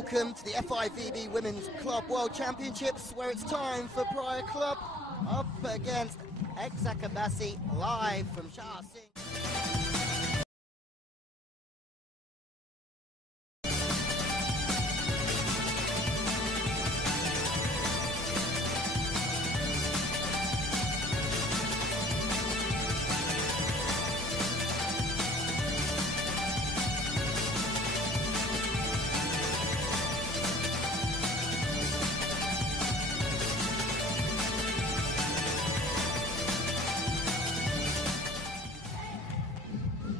welcome to the FIVB Women's Club World Championships, where it's time for Praia Club up against Eczacibasi, live from Sharsing.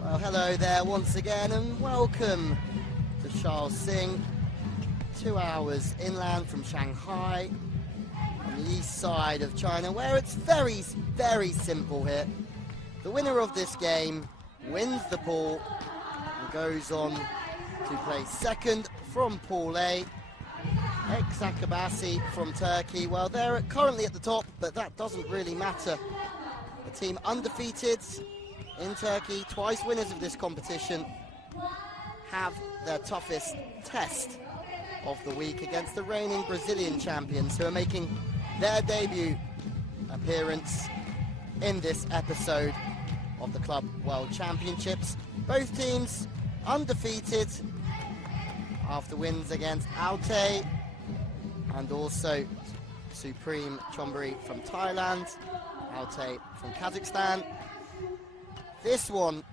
Well, hello there once again and welcome to Sharsing, 2 hours inland from Shanghai on the east side of China, where it's very, very simple here. The winner of this game wins the pool and goes on to play second from Pool A. Eczacibasi from Turkey, well, they're currently at the top, but that doesn't really matter. The team undefeated in Turkey, twice winners of this competition, have their toughest test of the week against the reigning Brazilian champions, who are making their debut appearance in this episode of the Club World Championships. Both teams undefeated after wins against Alte and also Supreme Chonburi from Thailand, Alte from Kazakhstan. This one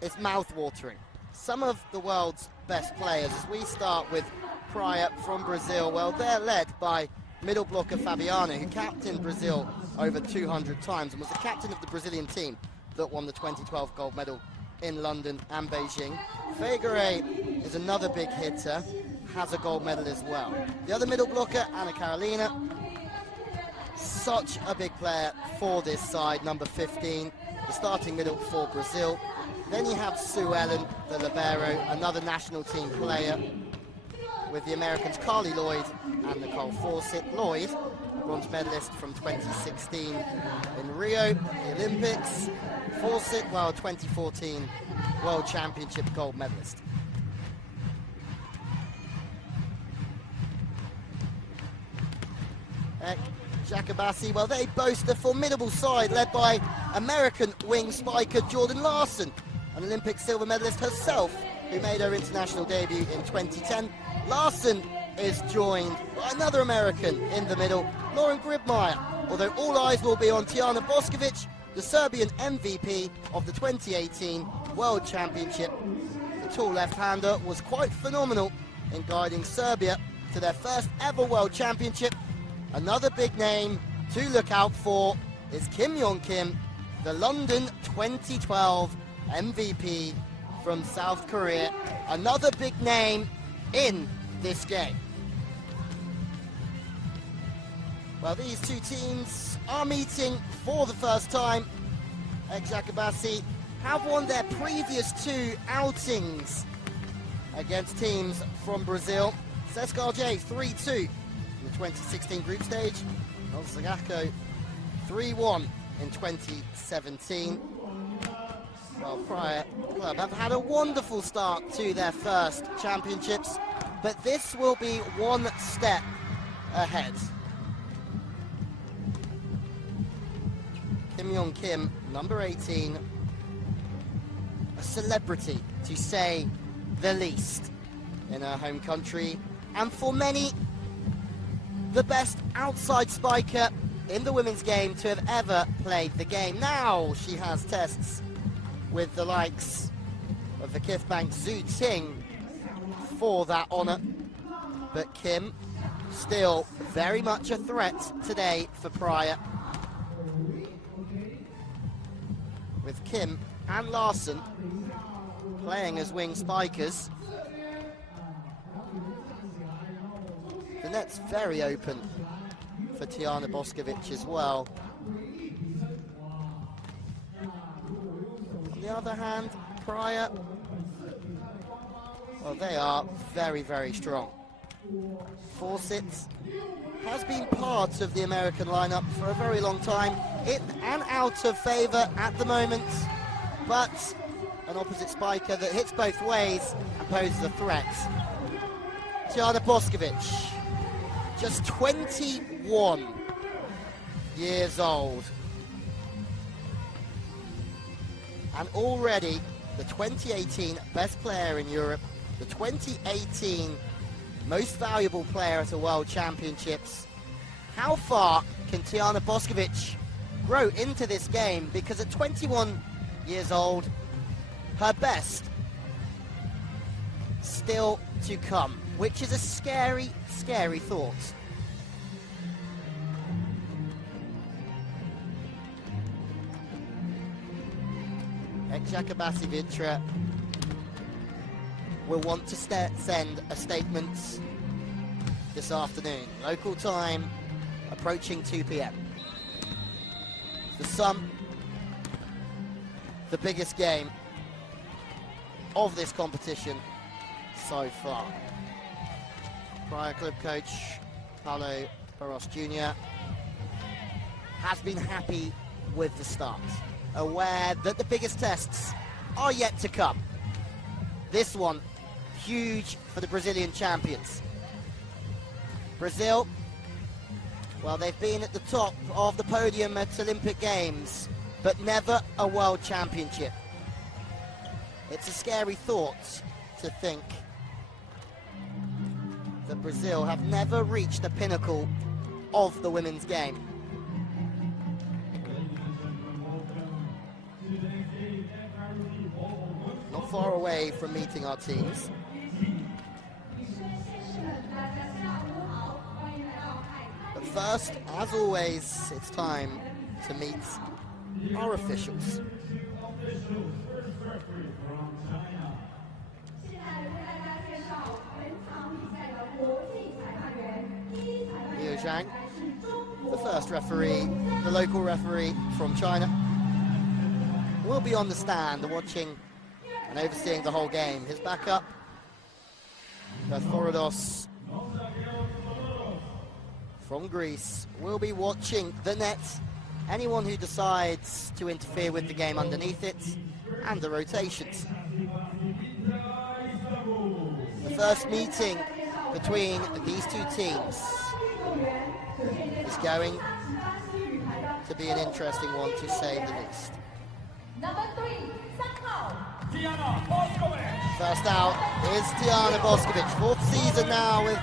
is mouth-watering. Some of the world's best players, as we start with Praia from Brazil, well, they're led by middle blocker Fabiano, who captained Brazil over 200 times and was the captain of the Brazilian team that won the 2012 gold medal in London and Beijing. Fegere is another big hitter, has a gold medal as well. The other middle blocker, Ana Carolina, such a big player for this side, number 15. The starting middle for Brazil. Then you have Sue Ellen, the libero, another national team player, with the Americans Carly Lloyd and Nicole Fawcett. Lloyd, bronze medalist from 2016 in Rio, the Olympics. Fawcett, well, 2014 World Championship gold medalist. Eczacibasi, well, they boast a formidable side led by American wing spiker Jordan Larson, an Olympic silver medalist herself, who made her international debut in 2010. Larson is joined by another American in the middle, Lauren Gribmeier, although all eyes will be on Tijana Boskovic, the Serbian MVP of the 2018 World Championship. The tall left-hander was quite phenomenal in guiding Serbia to their first ever World Championship. Another big name to look out for is Kim Yong-kim, the London 2012 MVP from South Korea. Another big name in this game. Well, these two teams are meeting for the first time. Eczacibasi have won their previous two outings against teams from Brazil. Seskarje 3-2. In the 2016 group stage, Zagaco 3-1 in 2017. Well, Praia Club have had a wonderful start to their first championships, but this will be one step ahead. Kim Yong-kim, number 18, a celebrity to say the least in her home country, and for many, the best outside spiker in the women's game to have ever played the game. Now she has tests with the likes of the Kifbank Zhu Ting for that honour. But Kim, still very much a threat today for Praia. With Kim and Larson playing as wing spikers. The net's very open for Tijana Boskovic as well. On the other hand, Praia, well, they are very, very strong. Fawcett has been part of the American lineup for a very long time, in and out of favour at the moment, but an opposite spiker that hits both ways and poses a threat Tijana Boskovic, just 21 years old. And already the 2018 best player in Europe, the 2018 most valuable player at the World Championships. How far can Tijana Boskovic grow into this game? Because at 21 years old, her best still to come, which is a scary, scary thought. Eczacibasi Vitra will want to send a statement this afternoon. Local time, approaching 2 p.m. For some, the biggest game of this competition so far. Praia Club coach Paulo Barros Jr. has been happy with the start, aware that the biggest tests are yet to come. This one, huge for the Brazilian champions. Brazil, well, they've been at the top of the podium at Olympic Games, but never a World Championship. It's a scary thought to think that Brazil have never reached the pinnacle of the women's game. Not far away from meeting our teams. But first, as always, it's time to meet our officials. Liu Zhang, the first referee, the local referee from China, will be on the stand watching and overseeing the whole game. His backup, Vathorodos from Greece, will be watching the net. Anyone who decides to interfere with the game underneath it and the rotations. The first meeting between these two teams is going to be an interesting one, to say the least. First out is Tijana Boskovic, fourth season now with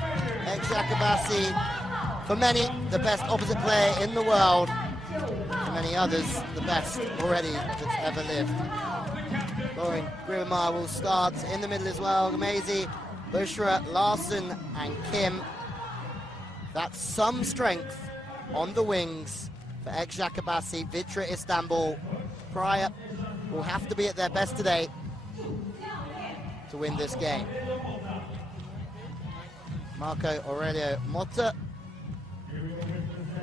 Eczacibasi. For many, the best opposite player in the world. For many others, the best already that's ever lived. Lauren Grimmar will start in the middle as well. Maisie, Bushra, Larson and Kim. That's some strength on the wings for Eczacibasi. Vitra Istanbul. Praia will have to be at their best today to win this game. Marco Aurelio Motta,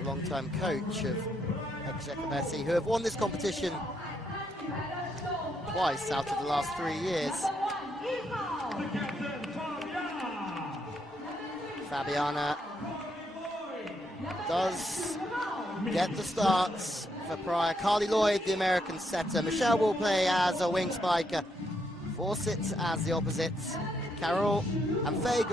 long-time coach of Eczacibasi, who have won this competition twice out of the last 3 years. Fabiana does get the starts for Praia. Carly Lloyd, the American setter. Michelle will play as a wing spiker. Fawcett as the opposite. Carol and Faye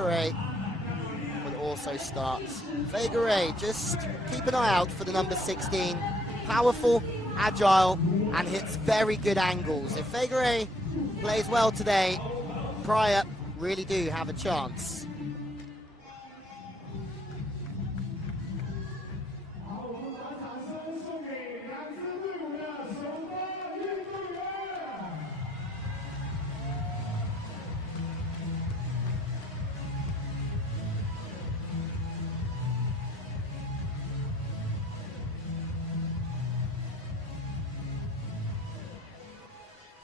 will also start. Faye, just keep an eye out for the number 16. Powerful, agile, and hits very good angles. If Faye plays well today, Praia really do have a chance.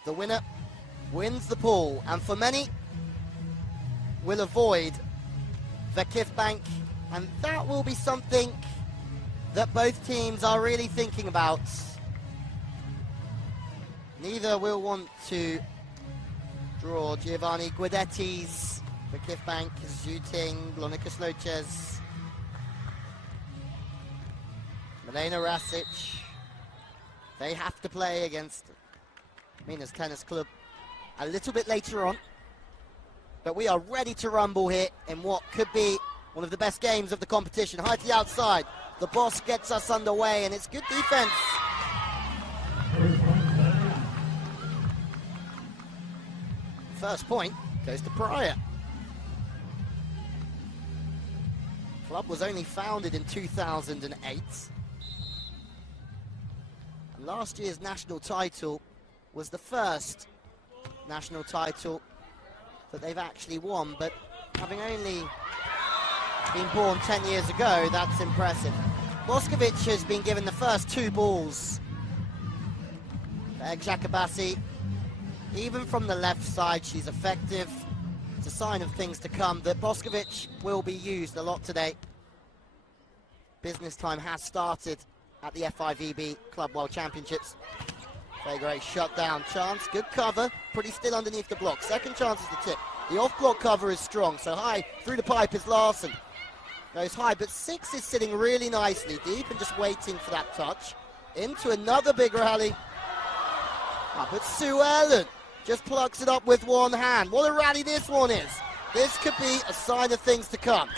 The winner wins the pool, and for many, will avoid the Kif Bank, and that will be something that both teams are really thinking about. Neither will want to draw Giovanni Guidetti's the Kif Bank, Zhuting, Lonica Sloches, Milena Rasic. They have to play against Minas Tennis Club a little bit later on. But we are ready to rumble here in what could be one of the best games of the competition. High to the outside. The boss gets us underway, and it's good defense. First point goes to Praia. Club was only founded in 2008. And last year's national title was the first national title that they've actually won, but having only been born 10 years ago, that's impressive. Boskovic has been given the first 2 balls for Eczacibasi. Even from the left side, she's effective. It's a sign of things to come that Boskovic will be used a lot today. Business time has started at the FIVB Club World Championships. Fegre shut down. Chance, good cover, pretty still underneath the block. Second chance is the tip. The off-block cover is strong, so high through the pipe is Larson. Goes high, but 6 is sitting really nicely deep and just waiting for that touch. Into another big rally. Up at Sue Ellen. Just plucks it up with one hand. What a rally this one is. This could be a sign of things to come.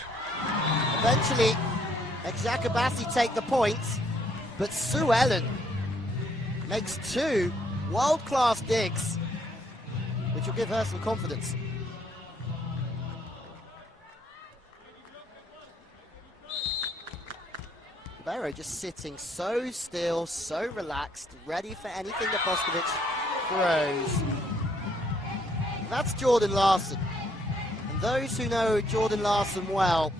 Eventually, Eczacibasi take the points, but Sue Ellen makes 2 world-class digs, which will give her some confidence. Barrow just sitting so still, so relaxed, ready for anything that Boskovic throws. And that's Jordan Larson. And those who know Jordan Larson well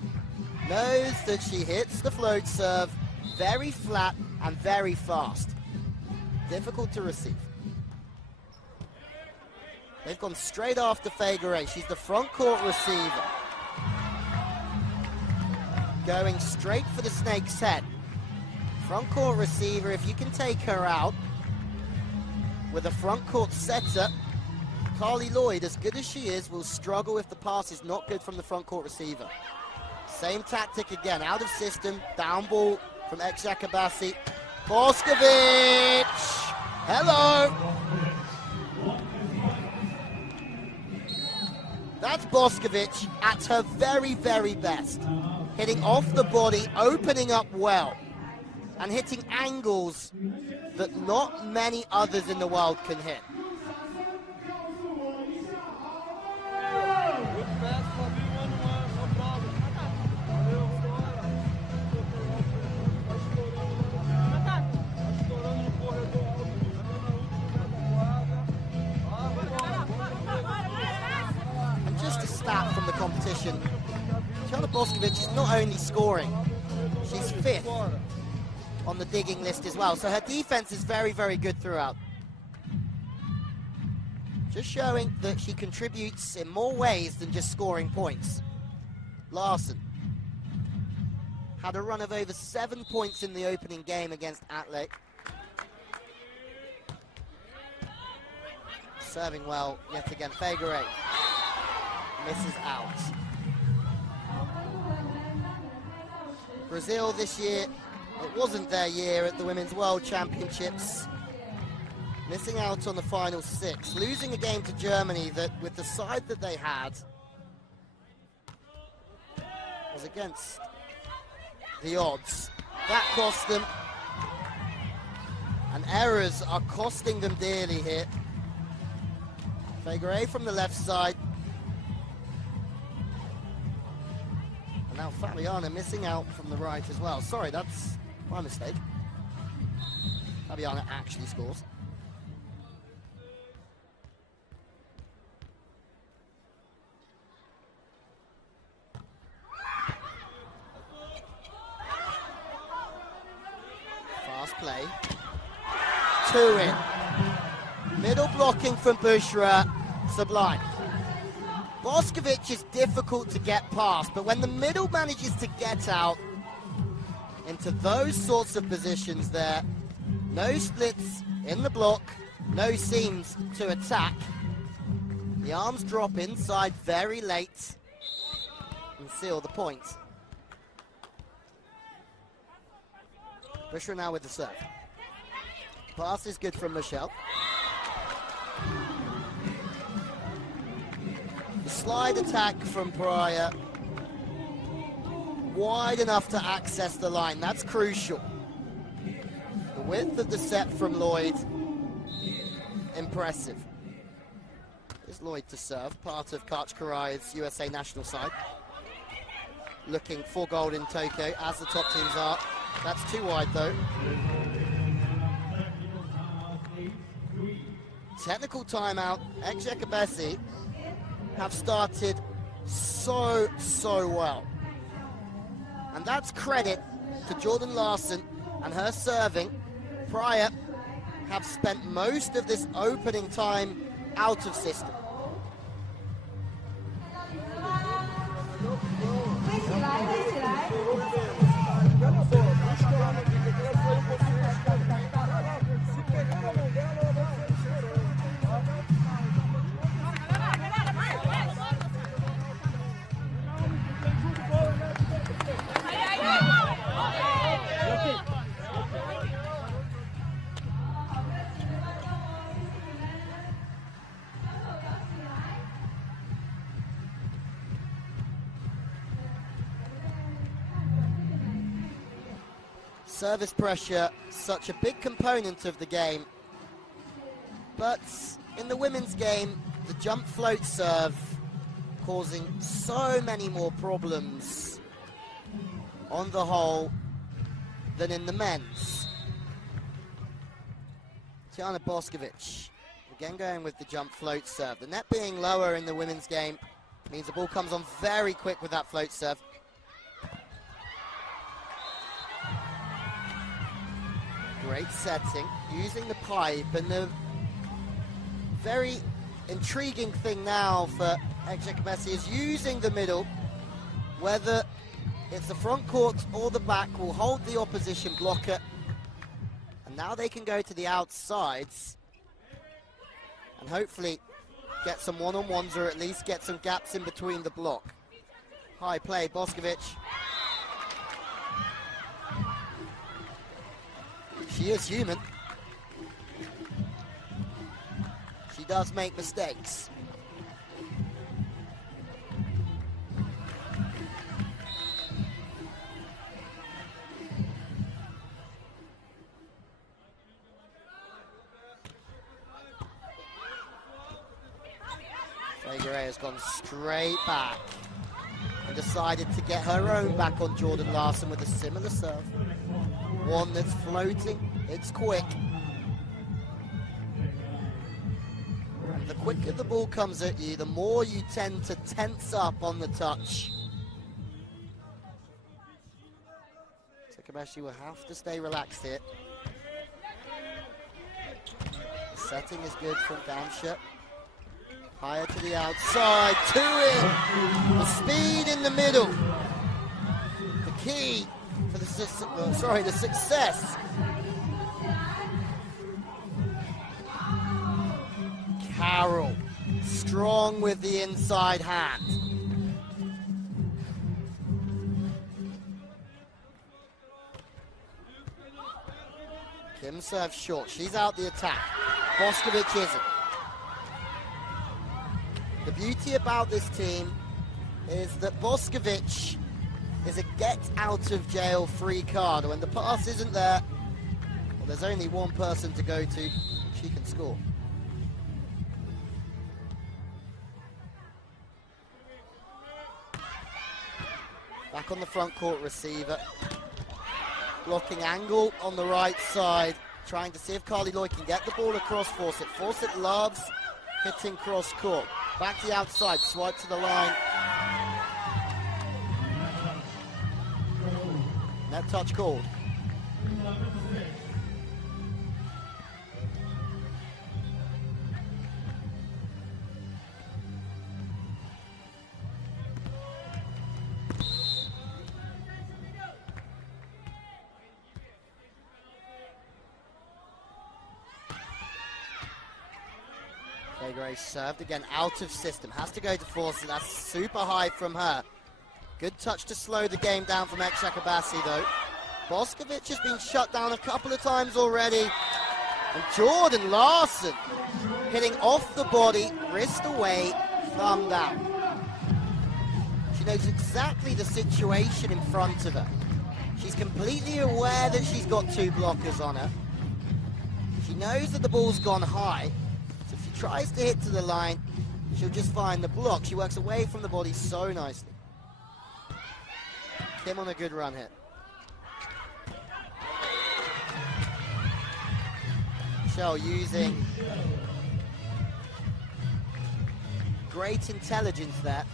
knows that she hits the float serve very flat and very fast. Difficult to receive. They've gone straight after Fegre. She's the front court receiver. Going straight for the snake's head. Front court receiver, if you can take her out with a front court setter, Carly Lloyd, as good as she is, will struggle if the pass is not good from the front court receiver. Same tactic again, out of system, down ball from Eczacibasi. Boskovic! Hello! That's Boskovic at her very, very best. Hitting off the body, opening up well, and hitting angles that not many others in the world can hit. And just a stat from the competition, Charlotte Boskovic is not only scoring, she's 5th on the digging list as well. So her defense is very, very good throughout. Just showing that she contributes in more ways than just scoring points. Larson had a run of over 7 points in the opening game against Atlek. Serving well yet again. Fegre misses out. Brazil this year, it wasn't their year at the Women's World Championships. Missing out on the final 6, losing a game to Germany that, with the side that they had, was against the odds. That cost them, and errors are costing them dearly here. Fegre from the left side. And now Fabiana missing out from the right as well. Sorry, that's my mistake. Fabiana actually scores. Fast play. 2 in. Middle blocking from Bushra. Sublime. Boskovic is difficult to get past, but when the middle manages to get out into those sorts of positions there, no splits in the block, no seams to attack, the arms drop inside very late and seal the point. Bushra now with the serve. Pass is good from Michelle. The slide attack from Praia, wide enough to access the line. That's crucial. The width of the set from Lloyd, impressive. Is Lloyd to serve, part of Kachkarai's USA national side. Looking for gold in Tokyo, as the top teams are. That's too wide though. Technical timeout. Eczacibasi have started so well. And that's credit to Jordan Larson and her serving. Praia have spent most of this opening time out of system. Service pressure, such a big component of the game. But in the women's game, the jump float serve causing so many more problems on the whole than in the men's. Tiana Boskovic again going with the jump float serve. The net being lower in the women's game means the ball comes on very quick with that float serve. Great setting, using the pipe, and the very intriguing thing now for Eczacibasi is using the middle. Whether it's the front court or the back will hold the opposition blocker. And now they can go to the outsides and hopefully get some one-on-ones or at least get some gaps in between the block. High play, Boskovic. She is human. She does make mistakes. Fegere has gone straight back and decided to get her own back on Jordan Larson with a similar serve. One that's floating, it's quick. And the quicker the ball comes at you, the more you tend to tense up on the touch. Eczacibasi will have to stay relaxed here. The setting is good from Damsha. Higher to the outside, two in. The speed in the middle. The key for the success. Carroll, strong with the inside hand. Kim serves short, she's out the attack. Boskovic isn't. The beauty about this team is that Boskovic is a get-out-of-jail-free card. When the pass isn't there, well, there's only one person to go to. She can score. Back on the front court, receiver. Blocking angle on the right side. Trying to see if Carly Lloyd can get the ball across Fawcett. Fawcett loves hitting cross court. Back to the outside, swipe to the line. Net touch called. Fegere served again out of system. Has to go to Fawcett. That's super high from her. Good touch to slow the game down from Eczacibasi though. Boskovic has been shut down a couple of times already. And Jordan Larson hitting off the body, wrist away, thumb down. She knows exactly the situation in front of her. She's completely aware that she's got two blockers on her. She knows that the ball's gone high, so if she tries to hit to the line, she'll just find the block. She works away from the body so nicely. Kim on a good run hit. Michelle using great intelligence there.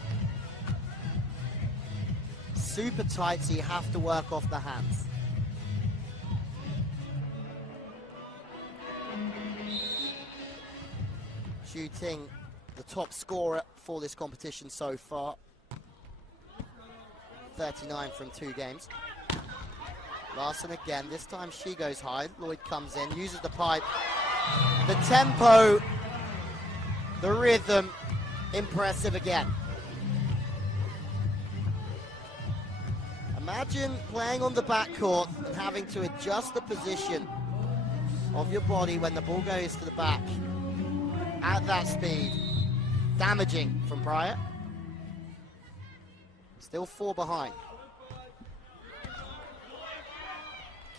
Super tight, so you have to work off the hands. Shooting the top scorer for this competition so far. 39 from 2 games. Larson again, this time she goes high. Lloyd comes in, uses the pipe. The tempo, the rhythm, impressive again. Imagine playing on the backcourt and having to adjust the position of your body when the ball goes to the back at that speed. Damaging from Praia. Still 4 behind.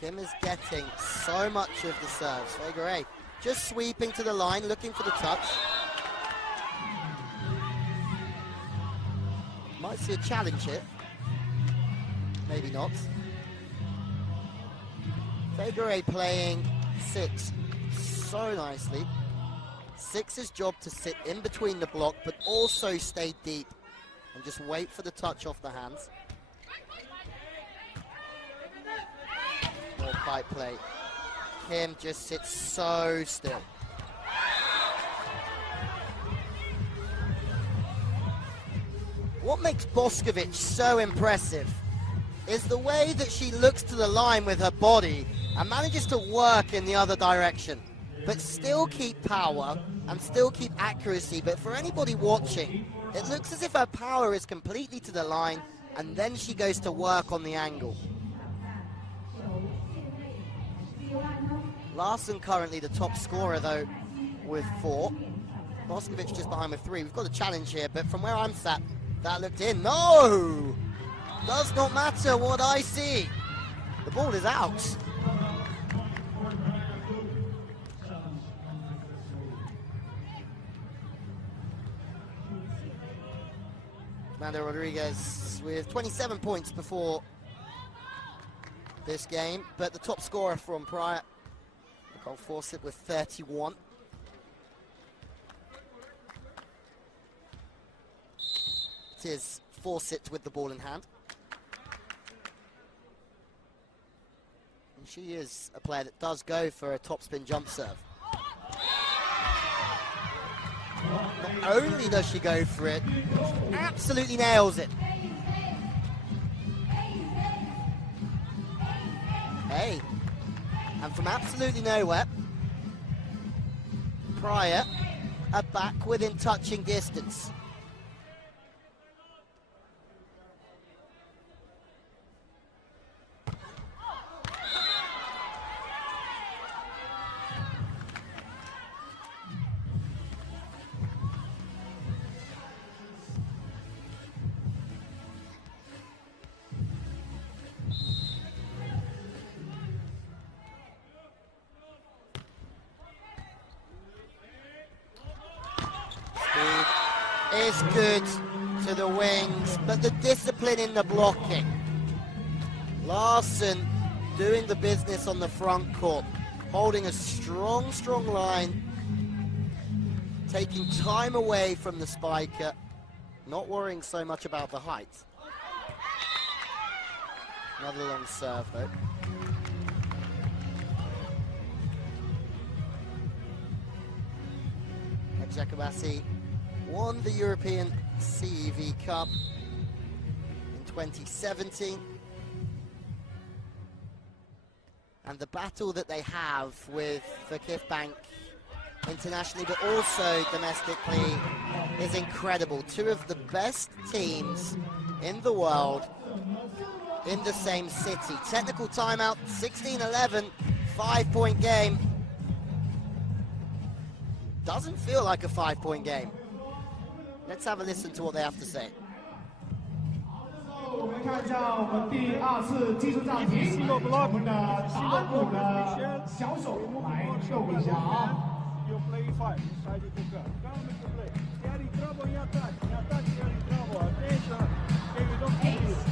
Kim is getting so much of the serves. Fegare just sweeping to the line, looking for the touch. Might see a challenge here. Maybe not. Fegare playing 6 so nicely. 6's job to sit in between the block, but also stay deep and just wait for the touch off the hands. More pipe play. Kim just sits so still. What makes Boskovic so impressive is the way that she looks to the line with her body and manages to work in the other direction, but still keep power and still keep accuracy. But for anybody watching, it looks as if her power is completely to the line, and then she goes to work on the angle. Larson currently the top scorer though with 4. Boskovic just behind with 3. We've got a challenge here, but from where I'm sat, that looked in. No! Does not matter what I see. The ball is out. Amanda Rodriguez with 27 points before this game, but the top scorer from Praia, Nicole Fawcett, with 31. It is Fawcett with the ball in hand. And she is a player that does go for a topspin jump serve. Not only does she go for it, she absolutely nails it. Hey, and from absolutely nowhere, Praia are back within touching distance. Is good to the wings, but the discipline in the blocking. Larson doing the business on the front court, holding a strong line, taking time away from the spiker, not worrying so much about the height. Another long serve though. Eczacibasi won the European CEV Cup in 2017. And the battle that they have with Vakif Bank internationally, but also domestically, is incredible. 2 of the best teams in the world in the same city. Technical timeout, 16-11, 5-point game. Doesn't feel like a 5-point game. Let's have a listen to what they have to say. 看一下我们第2次技术暂停，我们的打鼓的小手来动一下啊。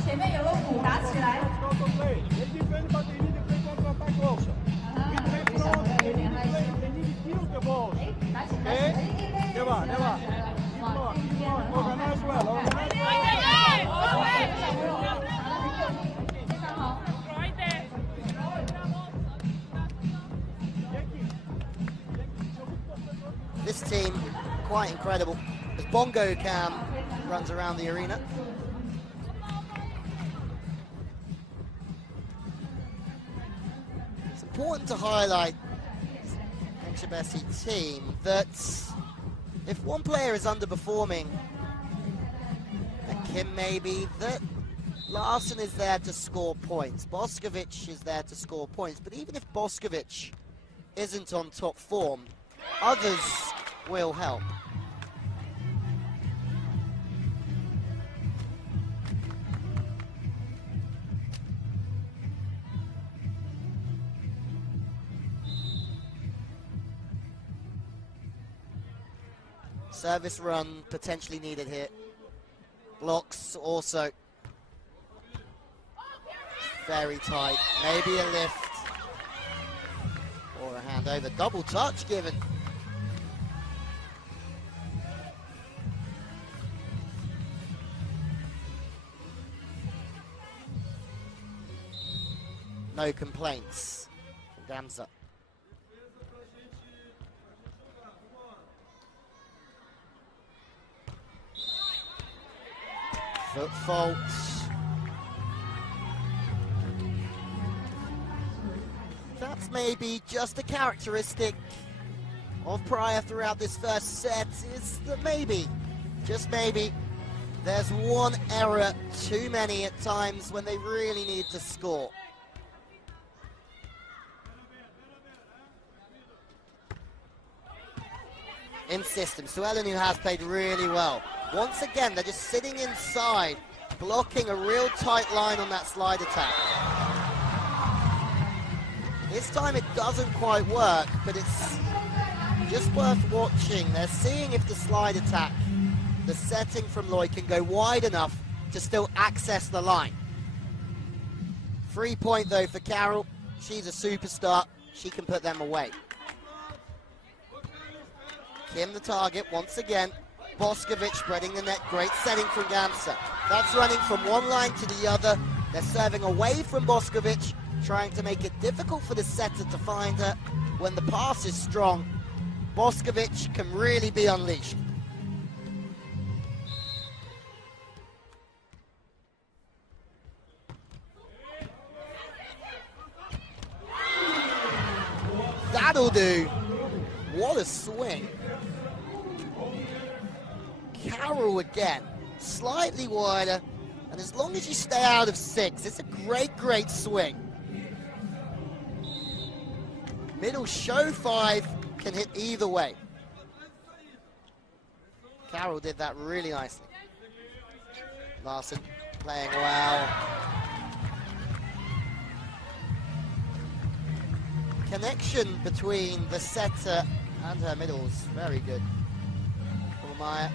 前面有个鼓，打起来。有点害羞。打起来。对吧？对吧？哇，今天很好看。非常好。 This team, quite incredible, as Bongo Cam runs around the arena. It's important to highlight the Eczacibasi team that if one player is underperforming, and Kim maybe, that Larsen is there to score points. Boskovic is there to score points, but even if Boskovic isn't on top form, others will help. Service run potentially needed here. Blocks also very tight. Maybe a lift or a hand over. Double touch given. No complaints from Gamza. Foot faults. That's maybe just a characteristic of Praia throughout this first set, is that maybe, just maybe, there's one error too many at times when they really need to score. In system, Suelanu has played really well. Once again, they're just sitting inside, blocking a real tight line on that slide attack. This time it doesn't quite work, but it's just worth watching. They're seeing if the slide attack, the setting from Lloyd, can go wide enough to still access the line. 3 point though for Carol. She's a superstar. She can put them away. Kim the target once again. Boskovic spreading the net. Great setting from Gamsa. That's running from one line to the other. They're serving away from Boskovic, trying to make it difficult for the setter to find her. When the pass is strong, Boskovic can really be unleashed. That'll do. What a swing. Carroll again, slightly wider, and as long as you stay out of 6, it's a great, great swing. Middle show 5 can hit either way. Carroll did that really nicely. Larsen playing well. Connection between the setter and her middles, very good. Maya.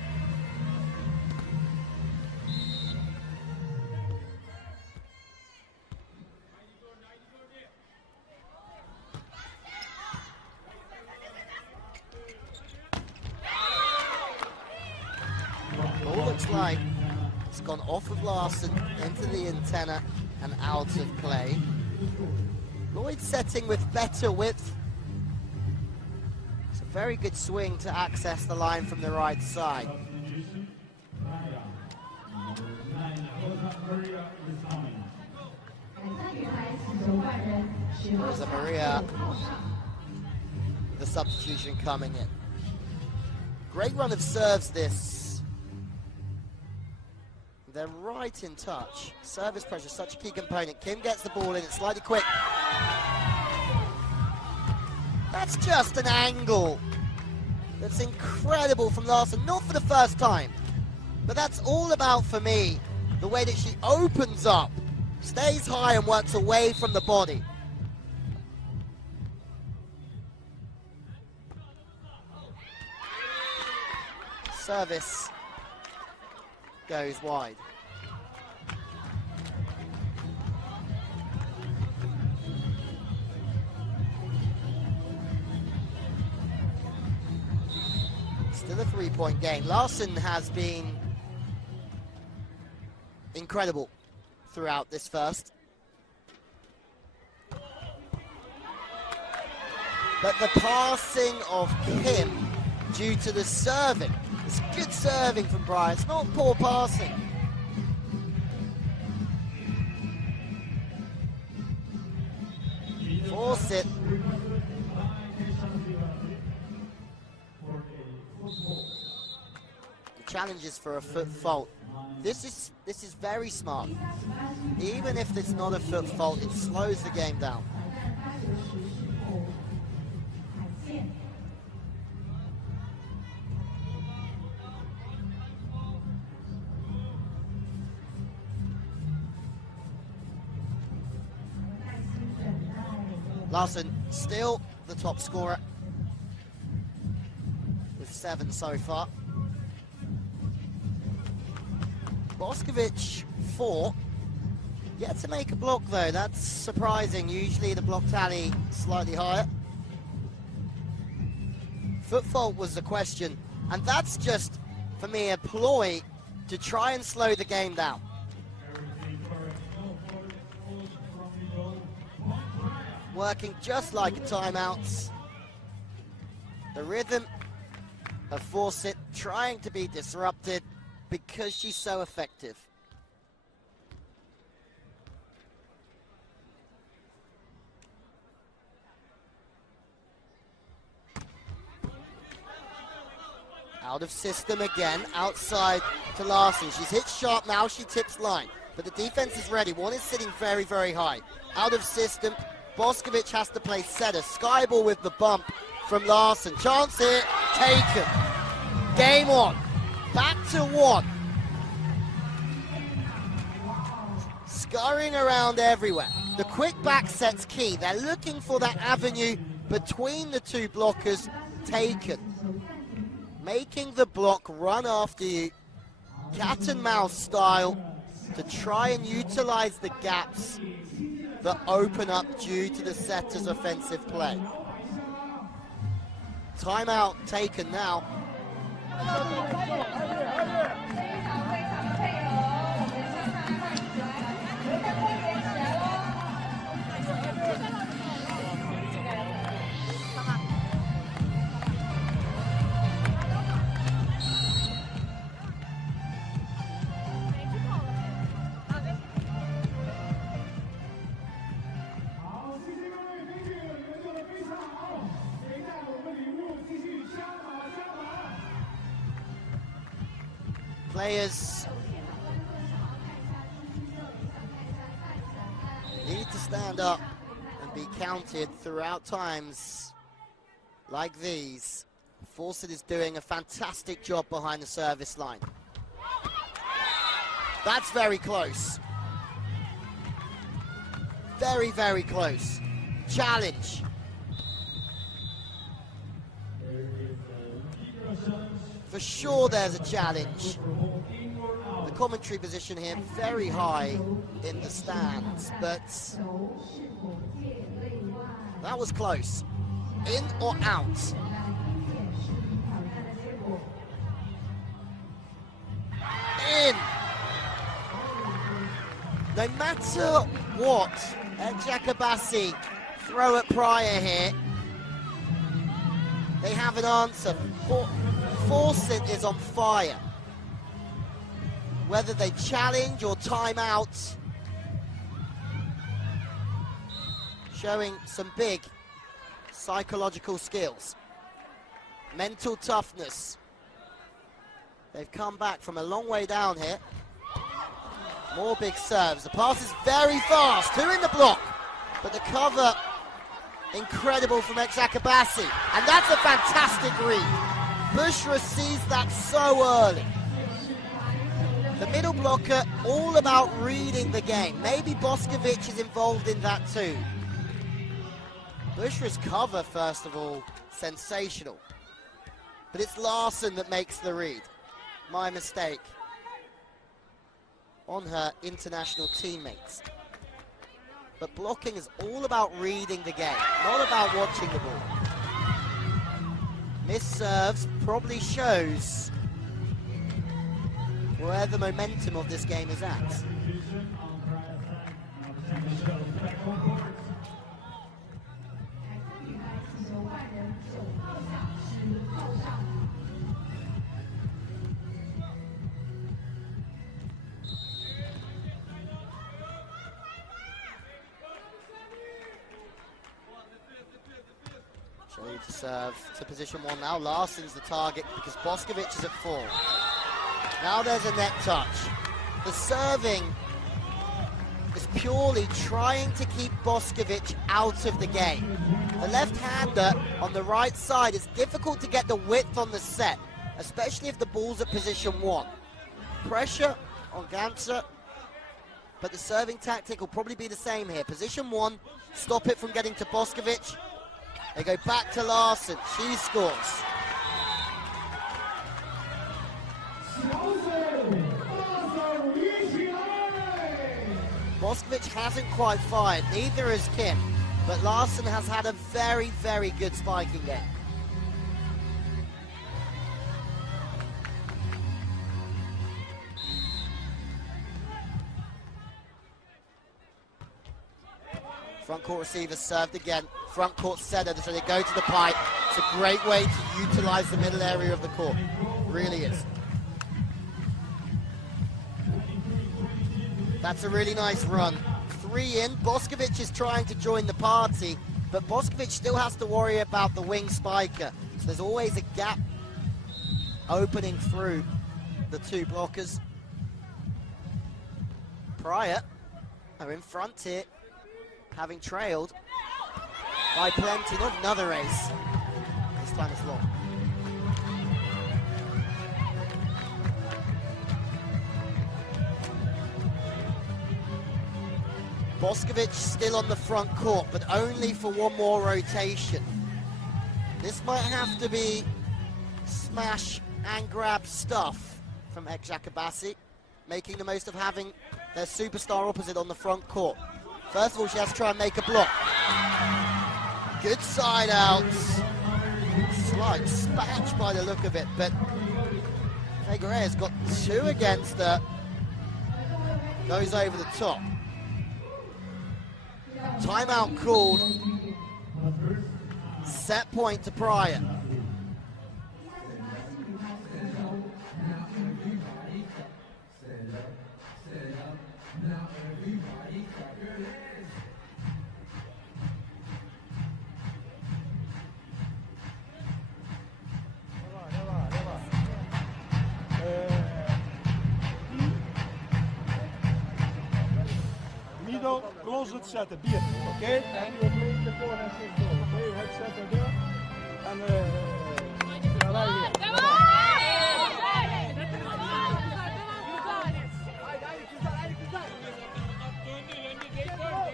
Ball looks like it's gone off of Larsen into the antenna and out of play. Lloyd setting with better width. It's a very good swing to access the line from the right side. There's a Maria, the substitution coming in. Great run of serves this. They're right in touch. Service pressure, such a key component. Kim gets the ball in, it's slightly quick. That's just an angle that's incredible from Larsen, not for the first time, but that's all about, for me, The way that she opens up, stays high and works away from the body. Service goes wide. Still a three-point game. Larson has been incredible throughout this first. But the passing of Kim due to the serving. It's good serving from Praia. It's not poor passing. Force it. The challenge is for a foot fault. This is very smart. Even if it's not a foot fault, it slows the game down. Larson still the top scorer with 7 so far. Boskovic 4. Yet to make a block though, that's surprising. Usually the block tally slightly higher. Foot fault was the question, and that's just, for me, a ploy to try and slow the game down. Working just like a timeout. The rhythm of Fawcett trying to be disrupted because she's so effective. Out of system again, outside to Larson. She's hit sharp now, she tips line. But the defense is ready. One is sitting very, very high. Out of system, Boskovic has to play setter. Skyball with the bump from Larson. Chance here, taken. Game on. Back to 1. Scurrying around everywhere. The quick back set's key. They're looking for that avenue between the two blockers. Taken. Making the block run after you, cat and mouse style, to try and utilize the gaps that open up due to the setter's offensive play. Timeout taken now. Players need to stand up and be counted throughout times like these. Fawcett is doing a fantastic job behind the service line. That's very close. Very, very close. Challenge. For sure there's a challenge. The commentary position here very high in the stands, but that was close. In or out? In. No matter what Eczacibasi throw at Praia here, they have an answer. Fawcett is on fire. Whether they challenge or time out, showing some big psychological skills. Mental toughness. They've come back from a long way down here. More big serves. The pass is very fast. 2 in the block. But the cover, incredible from Eczacibasi. And that's a fantastic read. Bushra sees that so early. The middle blocker, all about reading the game. Maybe Boskovic is involved in that too. Bushra's cover, first of all, sensational. But it's Larson that makes the read. My mistake on her international teammates. But blocking is all about reading the game, not about watching the ball. Missed serves probably shows where the momentum of this game is at. Shelley to serve to position one now. Larson's the target because Boskovic is at 4. Now there's a net touch. The serving is purely trying to keep Boskovic out of the game. The left-hander on the right side, it's difficult to get the width on the set, especially if the ball's at position 1. Pressure on Ganser, but the serving tactic will probably be the same here. Position 1, stop it from getting to Boskovic. They go back to Larson, she scores. Boskovic hasn't quite fired, neither has Kim, but Larson has had a very, very good spiking game. Front court receiver served again. Front court setter, so they go to the pipe. It's a great way to utilize the middle area of the court. Really is. That's a really nice run. 3 in. Boskovic is trying to join the party, but Boskovic still has to worry about the wing spiker. So there's always a gap opening through the 2 blockers. Praia are in front here, having trailed by plenty. Not another ace. This time it's long. Boskovic still on the front court, but only for one more rotation. This might have to be smash and grab stuff from Eczacibasi, making the most of having their superstar opposite on the front court. First of all, she has to try and make a block. Good side outs. Slight spatch by the look of it, but Figueiredo's got 2 against her. Goes over the top. Timeout called. Set point to Praia. Close het zetten, bier, oké? En we brengen de voorhand door, oké? Het zetten door. En gaan wij weer.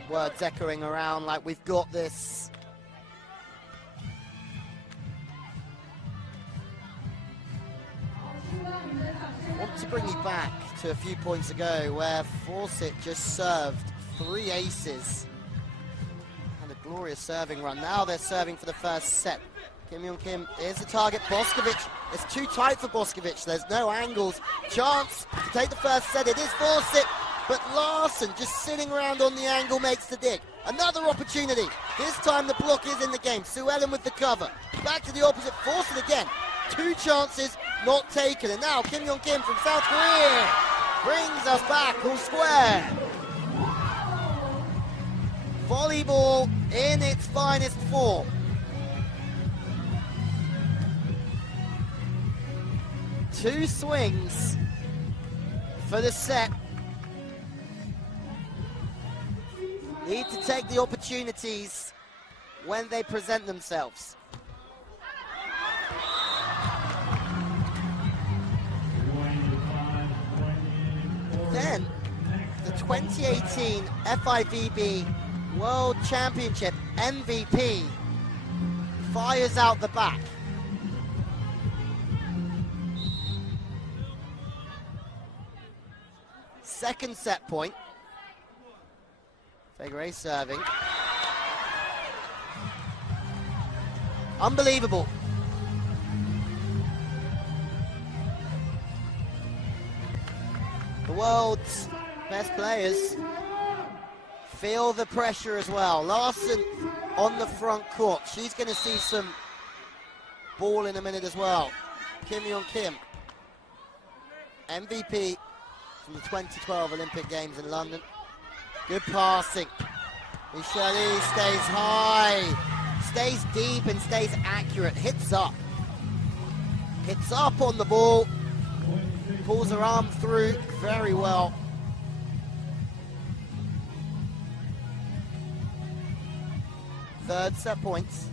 Words echoing around like we've got this. I want to bring you back to a few points ago where Fawcett just served 3 aces and a glorious serving run. Now they're serving for the first set. Kim Young Kim is the target. Boskovic, it's too tight for Boskovic. There's no angles. Chance to take the first set. It is Fawcett, but Larson just sitting around on the angle makes the dig. Another opportunity. This time the block is in the game. Sue Ellen with the cover. Back to the opposite. Fawcett again. 2 chances not taken. And now Kim Young Kim from South Korea brings us back all square. Volleyball in its finest form. Two swings for the set. Need to take the opportunities when they present themselves. then the 2018 FIVB World Championship MVP fires out the back. Second set point. Fegre serving. Unbelievable. The world's best players feel the pressure as well. Larson on the front court. She's going to see some ball in a minute as well. Kim Young Kim, MVP from the 2012 Olympic Games in London. Good passing. Micheli stays high, stays deep and stays accurate. Hits up on the ball. Pulls her arm through very well. Third set points.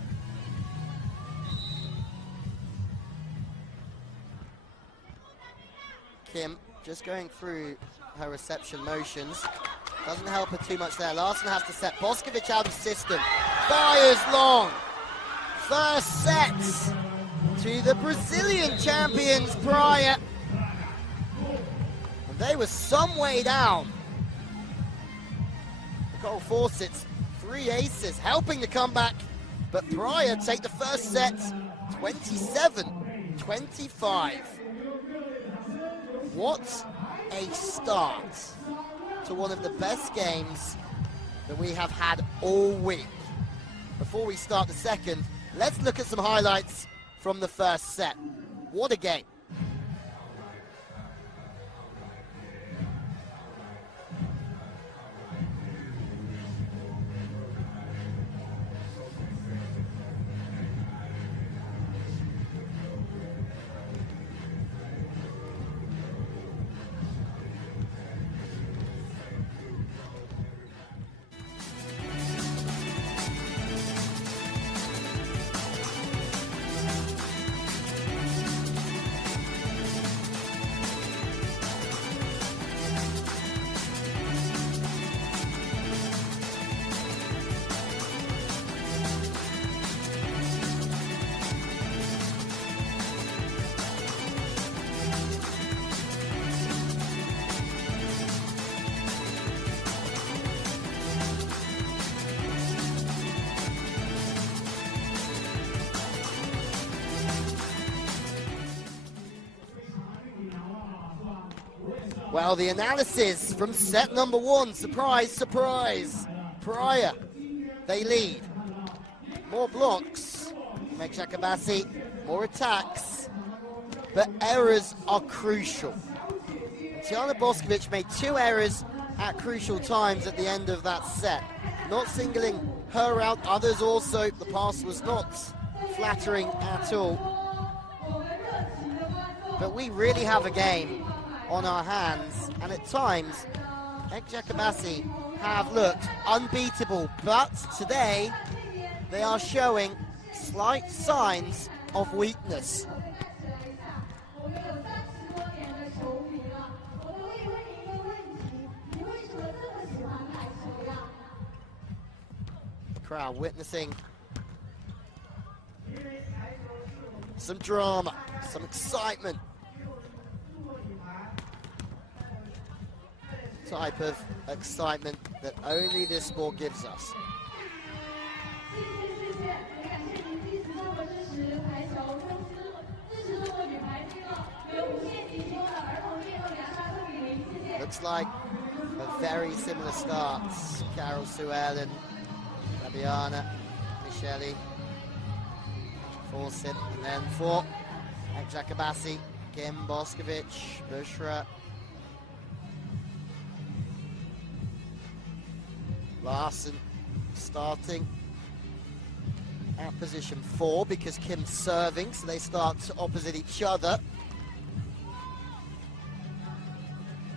Kim just going through her reception motions. Doesn't help her too much there. Larson has to set Boskovic out of system. Fires long. First set to the Brazilian champions, Praia. And they were some way down. Nicole Fawcett's 3 aces helping the comeback, but Praia take the first set 27-25. What a start to one of the best games that we have had all week. Before we start the second, let's look at some highlights from the first set. What a game. Well, the analysis from set number one, surprise, surprise. Praia, they lead. More blocks. Eczacibasi, more attacks. But errors are crucial. Tiana Boskovic made 2 errors at crucial times at the end of that set. Not singling her out, others also. The pass was not flattering at all. But we really have a game on our hands, and at times Eczacibasi have looked unbeatable, but today they are showing slight signs of weakness. The crowd witnessing some drama, some excitement. Type of excitement that only this sport gives us. Looks like a very similar start. Carol Suellen, Fabiana, Micheli, Fawcett, and then for Eczacibasi, Kim Boskovic, Bushra, Larson starting at position 4 because Kim's serving, so they start opposite each other.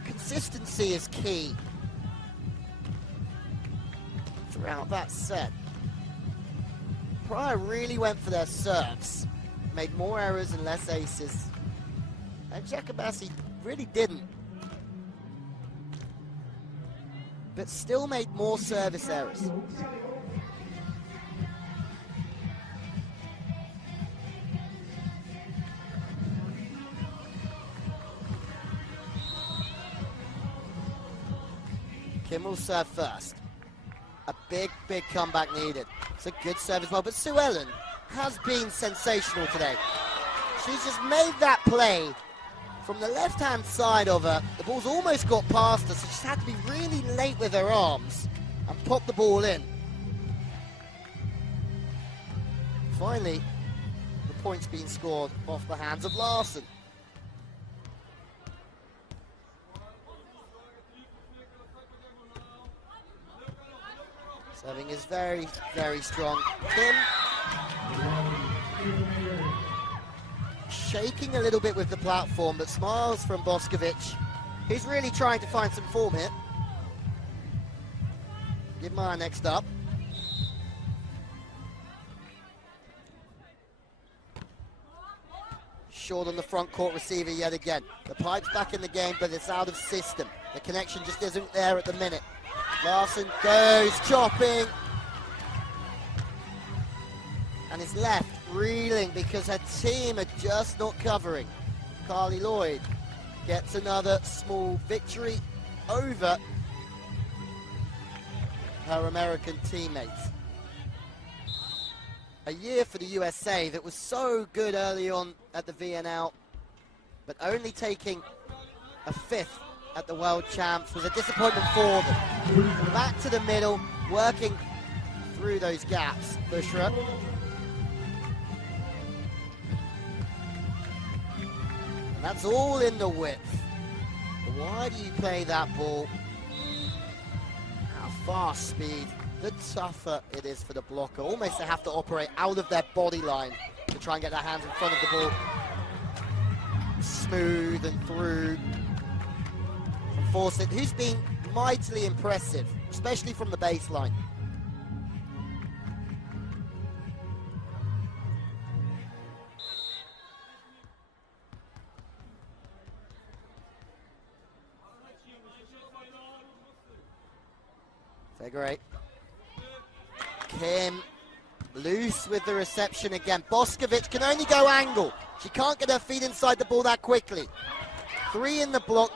Consistency is key throughout that set. Praia really went for their serves, made more errors and less aces. And Eczacibasi really didn't. but still made more service errors. Kim will serve first. A big comeback needed. It's a good serve as well, but Sue Ellen has been sensational today. She's just made that play from the left-hand side of her. The ball's almost got past her, so she's had to be really late with her arms and pop the ball in. Finally, the point's been scored off the hands of Larson. Serving is very strong. Kim shaking a little bit with the platform, but smiles from Boskovic, who's really trying to find some form here. Gidmar next up. Short on the front court receiver yet again. The pipe's back in the game, but it's out of system. The connection just isn't there at the minute. Larson goes chopping and is left reeling because her team are just not covering. Carly Lloyd gets another small victory over her American teammates. A year for the USA that was so good early on at the VNL, but only taking a 5th at the World Champs was a disappointment for them. Back to the middle, working through those gaps. Bushra. And that's all in the width. But why do you play that ball at fast speed? The tougher it is for the blocker. Almost they have to operate out of their body line to try and get their hands in front of the ball. Smooth and through. Fawcett, who's been mightily impressive, especially from the baseline. Figure 8. Kim loose with the reception again. Boskovic can only go angle. She can't get her feet inside the ball that quickly. 3 in the block.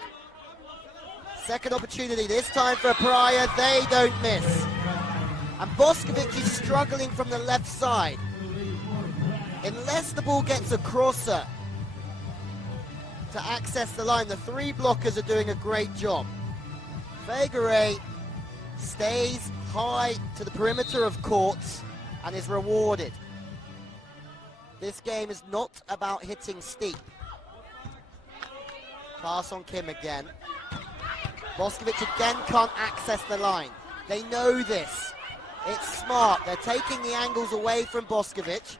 Second opportunity, this time for Praia, they don't miss. And Boskovic is struggling from the left side. Unless the ball gets across her to access the line, the 3 blockers are doing a great job. Figure stays high to the perimeter of courts and is rewarded. This game is not about hitting steep. Pass on Kim again. Boskovic again can't access the line. They know this. It's smart. They're taking the angles away from Boskovic.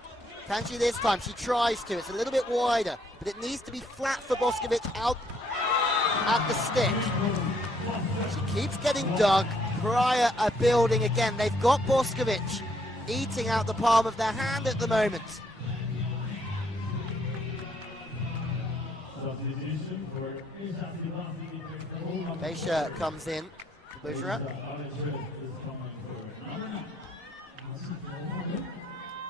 Can she this time? She tries to. It's a little bit wider, but it needs to be flat for Boskovic out at the stick. She keeps getting dug. Praia are building again. They've got Boskovic eating out the palm of their hand at the moment. Beisha comes in. Bushra.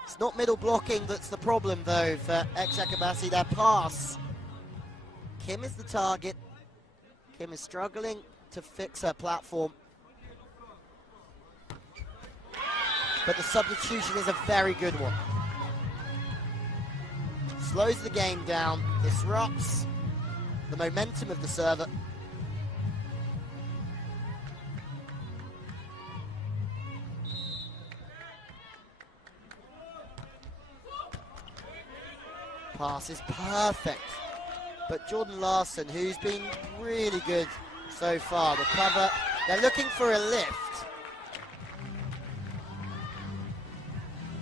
It's not middle blocking that's the problem, though, for Eczacibasi. Their pass. Kim is the target. Kim is struggling to fix her platform. But the substitution is a very good one. Slows the game down, disrupts the momentum of the server. Pass is perfect, but Jordan Larson, who's been really good so far, the cover, they're looking for a lift.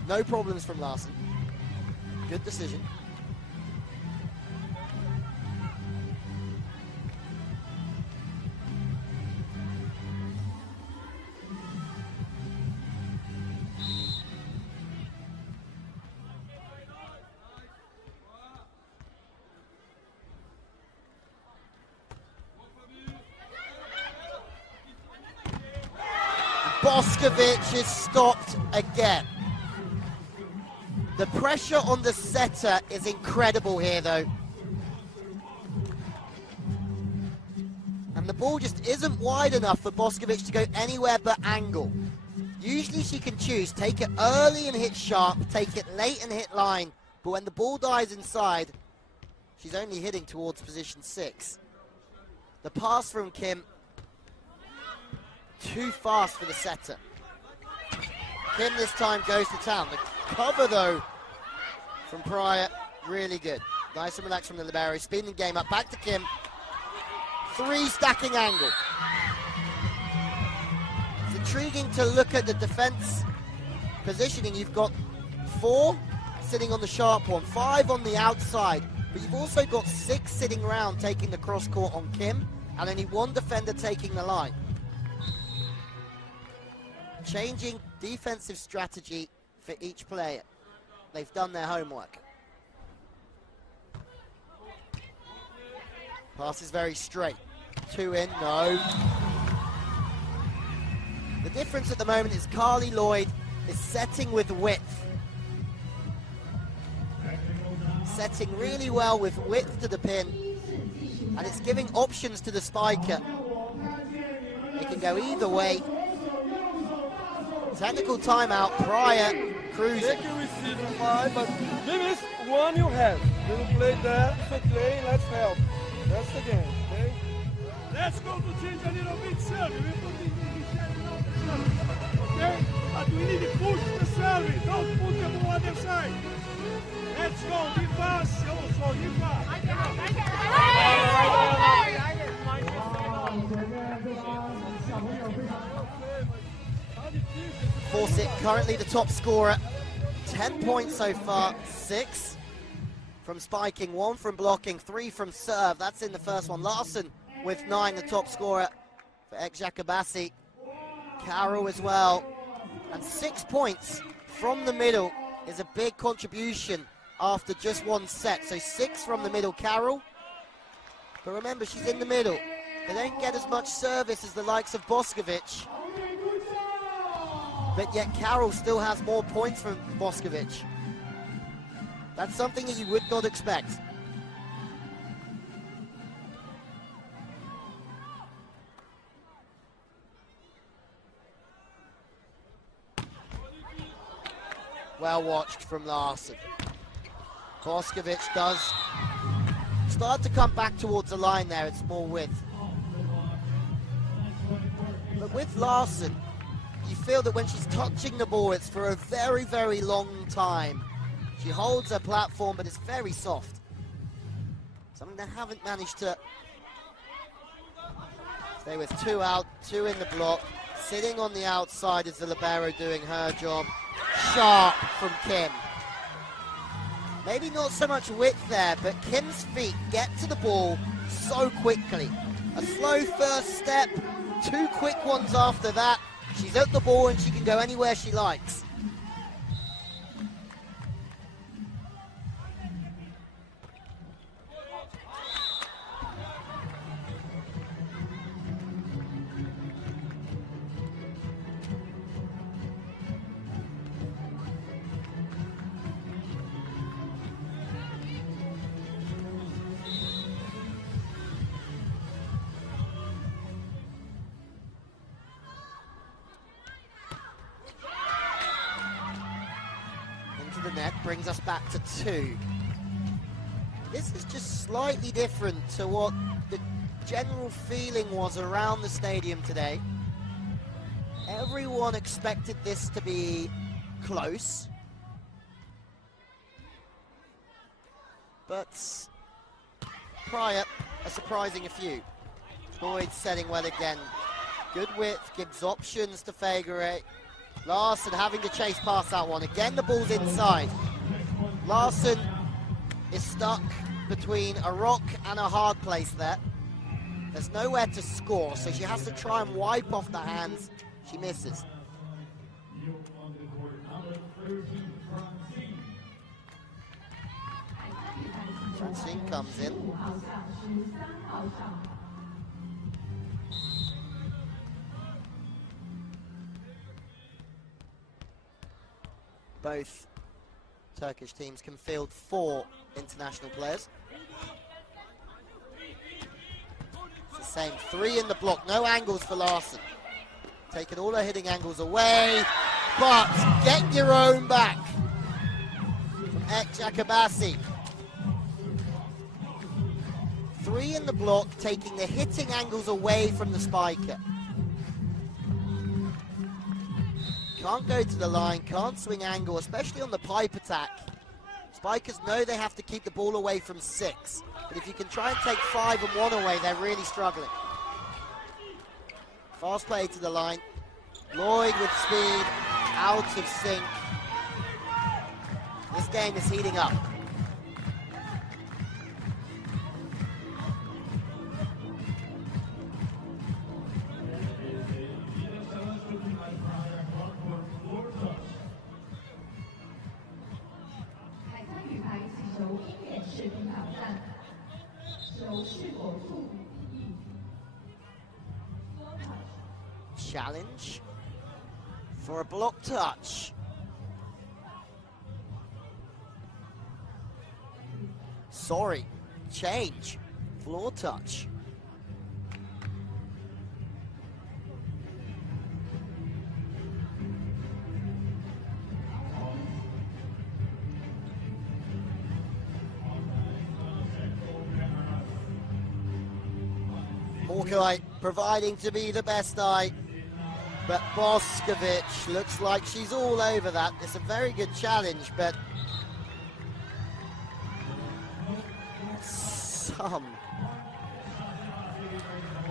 No problems from Larson. Good decision. Boskovic is stopped again. The pressure on the setter is incredible here, though. And the ball just isn't wide enough for Boskovic to go anywhere but angle. Usually she can choose, take it early and hit sharp, take it late and hit line, but when the ball dies inside, she's only hitting towards position 6. The pass from Kim, too fast for the setter. Kim this time goes to town. The cover, though, from Praia, really good. Nice and relaxed from the libero. Speeding the game up, back to Kim. 3 stacking angle. It's intriguing to look at the defense positioning. You've got 4 sitting on the sharp one, 5 on the outside, but you've also got 6 sitting around taking the cross court on Kim, and only 1 defender taking the line. Changing defensive strategy for each player. They've done their homework. Pass is very straight. 2 in, no. The difference at the moment is Carly Lloyd is setting with width. Setting really well with width to the pin. And it's giving options to the spiker. It can go either way. Technical timeout, Praia cruising. They can receive a 5, but this is one you have. You will play there, play, let's help. That's the game, okay? Let's go to change a little bit serve. We put the okay? But we need to push the serve. Don't put the ball on the side. Let's go. Be fast. Also, be fast. Fawcett currently the top scorer. 10 points so far, 6 from spiking, 1 from blocking, 3 from serve. That's in the first one. Larson with 9, the top scorer for Eczacibasi. Carroll as well. And 6 points from the middle is a big contribution after just 1 set. So 6 from the middle, Carroll. But remember, she's in the middle. They don't get as much service as the likes of Boskovic. But yet Carroll still has more points from Boskovic. That's something that you would not expect. Well watched from Larson. Boskovic does start to come back towards the line there. It's more width. But with Larson, you feel that when she's touching the ball, it's for a very, very long time. She holds her platform, but it's very soft. Something they haven't managed to stay with. 2 out, 2 in the block. Sitting on the outside is the libero doing her job. Sharp from Kim. Maybe not so much width there, but Kim's feet get to the ball so quickly. A slow first step, 2 quick ones after that. She's at the ball and she can go anywhere she likes. The net brings us back to 2. This is just slightly different to what the general feeling was around the stadium today. Everyone expected this to be close, but Praia are surprising a few. Lloyd setting well again. Good width, gives options to Fagere. Larson having to chase past that one. Again, the ball's inside. Larson is stuck between a rock and a hard place there. There's nowhere to score, so she has to try and wipe off the hands. She misses. Francine comes in. both Turkish teams can field 4 international players. It's the same, 3 in the block, no angles for Larsen. Taking all her hitting angles away, but get your own back from Eczacibasi. 3 in the block, taking the hitting angles away from the spiker. Can't go to the line, can't swing angle, especially on the pipe attack. Spikers know they have to keep the ball away from 6. But if you can try and take 5 and 1 away, they're really struggling. Fast play to the line. Lloyd with speed, out of sync. This game is heating up. Challenge for a block touch. Sorry, change, floor touch. Hawkeye providing to be the best eye. But Boskovic looks like she's all over that. It's a very good challenge, but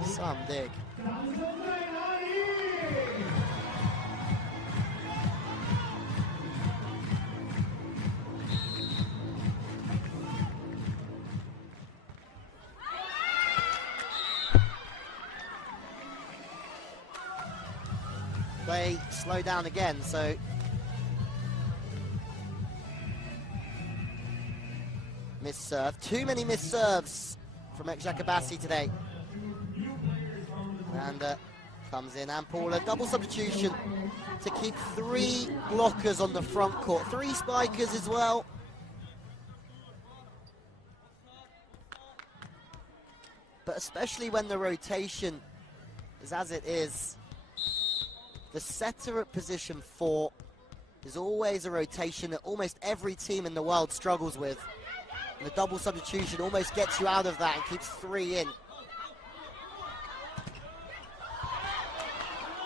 some dig. They slow down again, so miss serve. Too many miss serves from Eczacibasi today. And comes in, and Paula, double substitution to keep 3 blockers on the front court. 3 spikers as well. But especially when the rotation is as it is, the setter at position 4 is always a rotation that almost every team in the world struggles with. And the double substitution almost gets you out of that and keeps 3 in.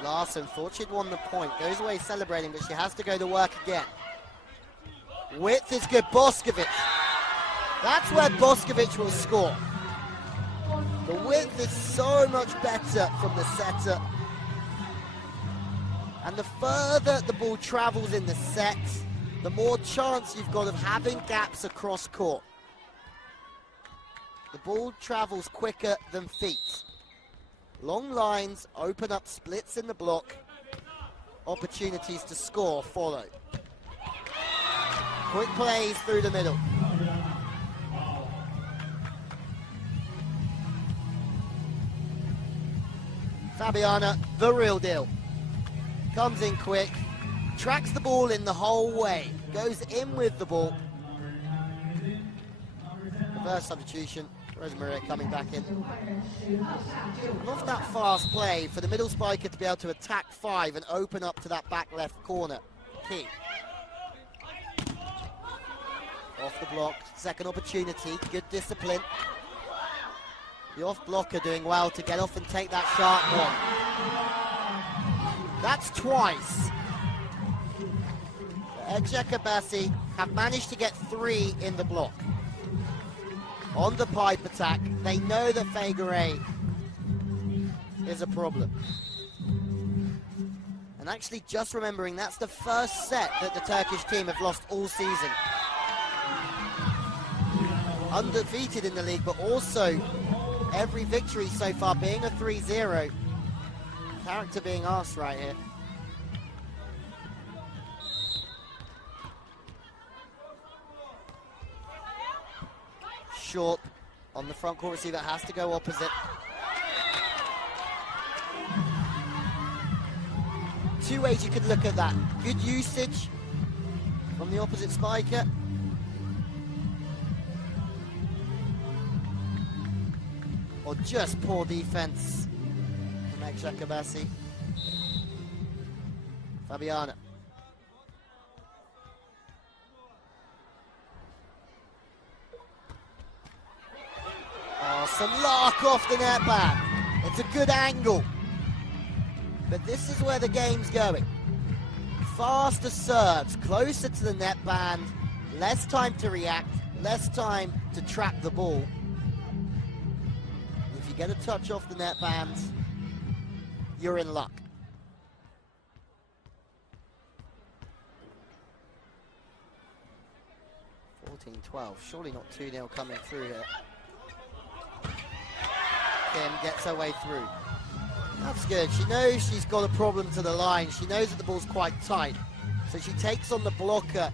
Larsen thought she'd won the point, goes away celebrating, but she has to go to work again. Width is good, Boskovic. That's where Boskovic will score. The width is so much better from the setter. And the further the ball travels in the set, the more chance you've got of having gaps across court. The ball travels quicker than feet. Long lines open up splits in the block. Opportunities to score follow. Quick plays through the middle. Fabiana, the real deal. Comes in quick, tracks the ball in the whole way, goes in with the ball. Reverse substitution, Rosemaria coming back in. Not that fast play for the middle spiker to be able to attack 5 and open up to that back left corner. Key. Off the block, second opportunity, good discipline. The off blocker doing well to get off and take that sharp one. That's twice. Eczacibasi have managed to get 3 in the block. On the pipe attack, they know that Fegare is a problem. And actually, just remembering, that's the first set that the Turkish team have lost all season. Undefeated in the league, but also every victory so far being a 3-0. Character being asked right here. Short on the front court receiver, has to go opposite. 2 ways you could look at that. Good usage on the opposite spiker. Or just poor defense from Eczacibasi. Fabiana. Oh, some lark off the netband. It's a good angle. But this is where the game's going. Faster serves, closer to the netband, less time to react, less time to trap the ball. If you get a touch off the netband, you're in luck. 14-12, surely not 2-0 coming through here. Kim gets her way through. That's good. She knows she's got a problem to the line. She knows that the ball's quite tight. So she takes on the blocker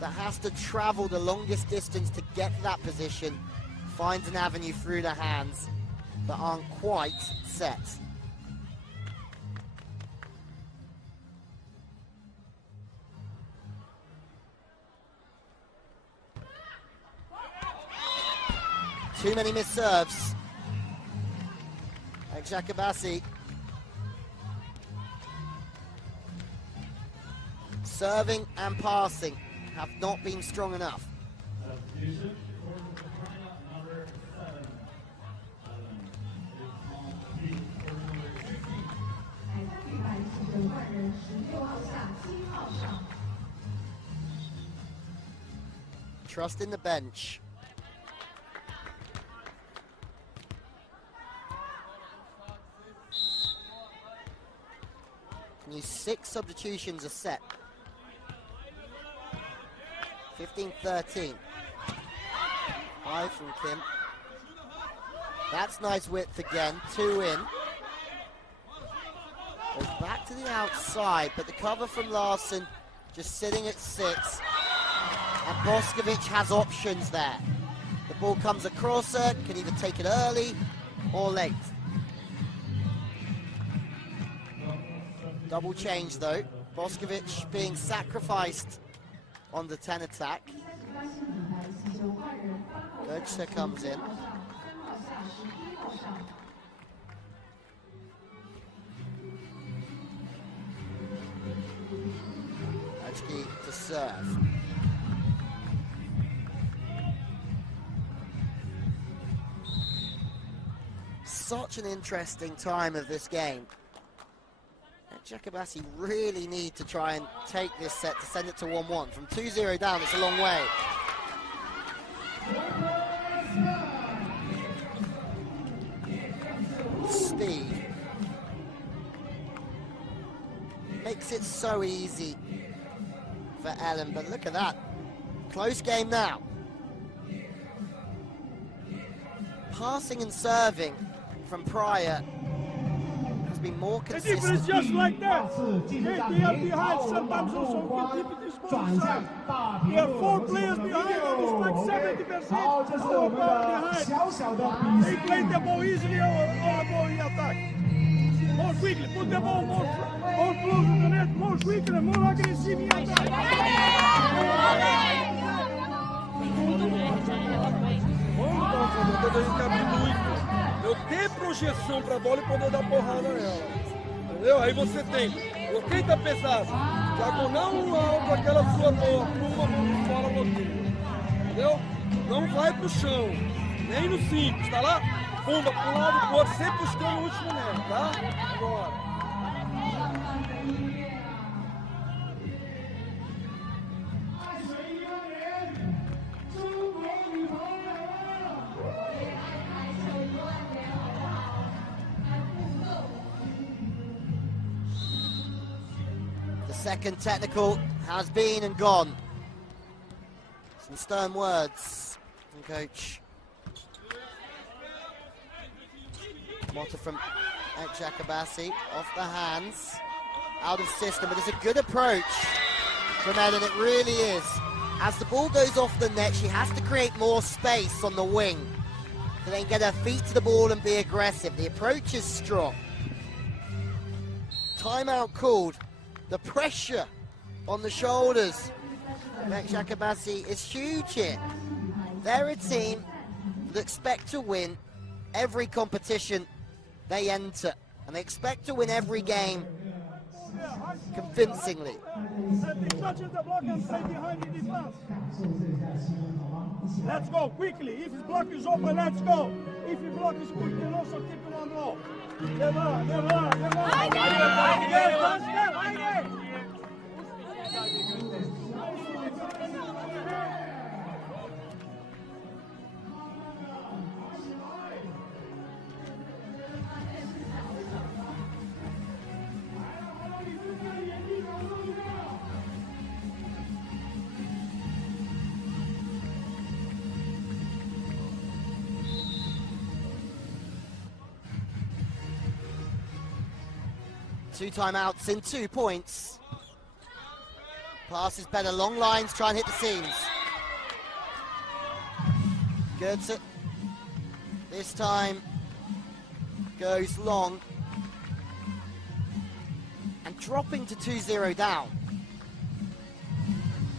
that has to travel the longest distance to get to that position, finds an avenue through the hands, but aren't quite set. Too many missed serves. Eczacibasi. Serving and passing have not been strong enough. Trust in the bench. Can use 6 substitutions a set. 15-13. High from Kim. That's nice width again. 2 in. Goes back to the outside, but the cover from Larson just sitting at 6. And Boskovic has options there. The ball comes across her, can either take it early or late. Double change though. Boskovic being sacrificed on the 10 attack. Götze comes in. Ajki to serve. Such an interesting time of this game. Eczacibasi really need to try and take this set to send it to 1-1. From 2-0 down, it's a long way. Speed. Makes it so easy for Ellen, but look at that. Close game now. Passing and serving from Praia has been more consistent. The difference just like that. They are behind sometimes also can keep it this one side. We have 4 players behind and it's like 70% behind. They play the ball easily or ball in attack. More quickly, put the ball more close to the net, more quickly, more aggressive in attack. Eu ter projeção para a bola e poder dar porrada nela, entendeu? Aí você tem, quem tá pesado, diagonal alto, aquela sua boa, pluma, fora bloqueio, entendeu? Não vai pro chão, nem no simples, tá lá? Pumba pro lado, pro outro, sempre buscando o último net, tá? Agora. Second technical has been and gone. Some stern words from coach. Motta from Eczacibasi, off the hands, out of system, but it's a good approach from Ellen, it really is. As the ball goes off the net, she has to create more space on the wing to then get her feet to the ball and be aggressive. The approach is strong. Timeout called. The pressure on the shoulders Eczacibasi is huge here. They're a team that expect to win every competition they enter, and they expect to win every game convincingly. Let's go quickly. If his block is open, let's go. If his block is quick, then also keep it on low. Two timeouts in 2 points. Pass is better, long lines, try and hit the seams. Goetze this time goes long and dropping to 2-0 down.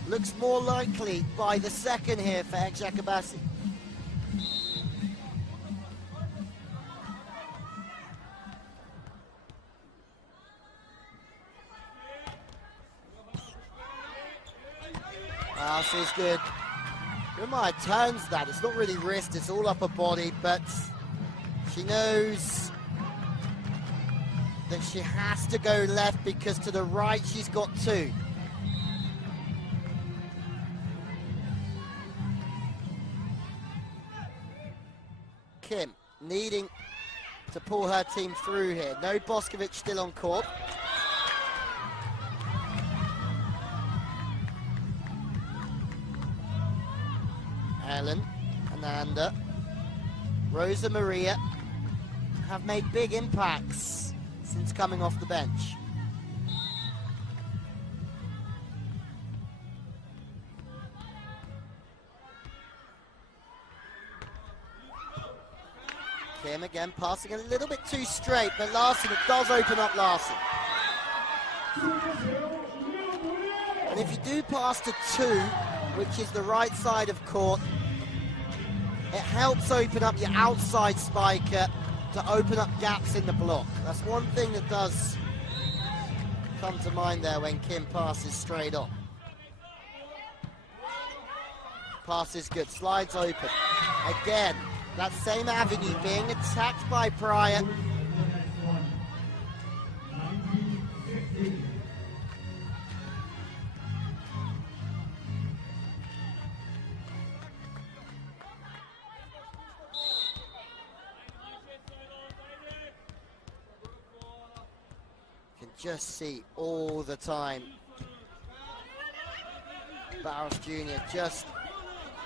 Looks more likely by the second here for Eczacibasi. Pass is good. Umaya turns that. It's not really wrist, it's all upper body, but she knows that she has to go left because to the right she's got two. Kim needing to pull her team through here. No Boskovic still on court. Ellen, Ananda, Rosa Maria have made big impacts since coming off the bench. Kim again passing a little bit too straight, but Larson, it does open up Larson. And if you do pass to two, which is the right side of court, it helps open up your outside spiker to open up gaps in the block. That's one thing that does come to mind there when Kim passes straight on. Pass is good, slides open. Again, that same avenue being attacked by Praia. Just see all the time Barros Jr. just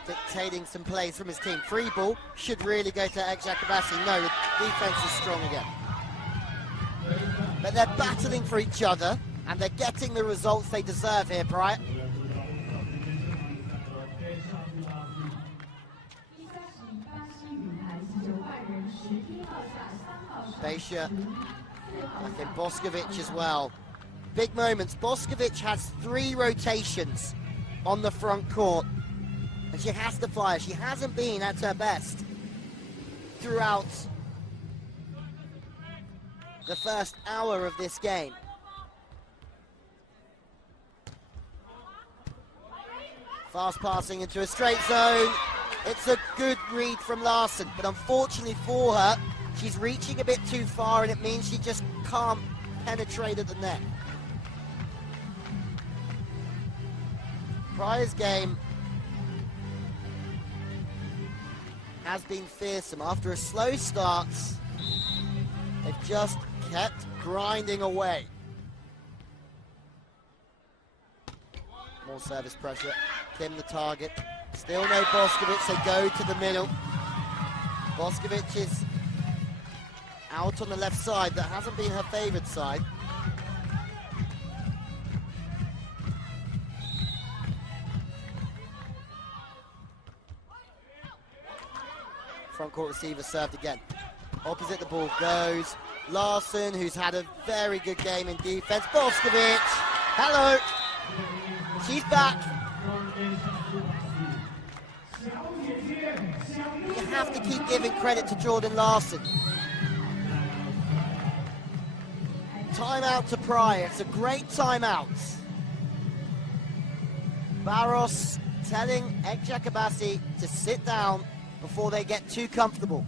dictating some plays from his team. Free ball should really go to Eczacibasi. No, the defense is strong again. But they're battling for each other and they're getting the results they deserve here, Praia. Beisha. I think Boskovic as well. Big moments. Boskovic has 3 rotations on the front court. And she has to fire. She hasn't been at her best throughout the first hour of this game. Fast passing into a straight zone. It's a good read from Larson, but unfortunately for her, she's reaching a bit too far and it means she just can't penetrate at the net. Praia's game has been fearsome. After a slow start, they've just kept grinding away. More service pressure. Kim the target. Still no Boskovic, so go to the middle. Boskovic is out on the left side. That hasn't been her favoured side. Front court receiver served again. Opposite the ball goes Larson, who's had a very good game in defense. Boskovic, hello. She's back. have to keep giving credit to Jordan Larson. Timeout to Praia. It's a great timeout. Barros telling Eczacibasi to sit down before they get too comfortable.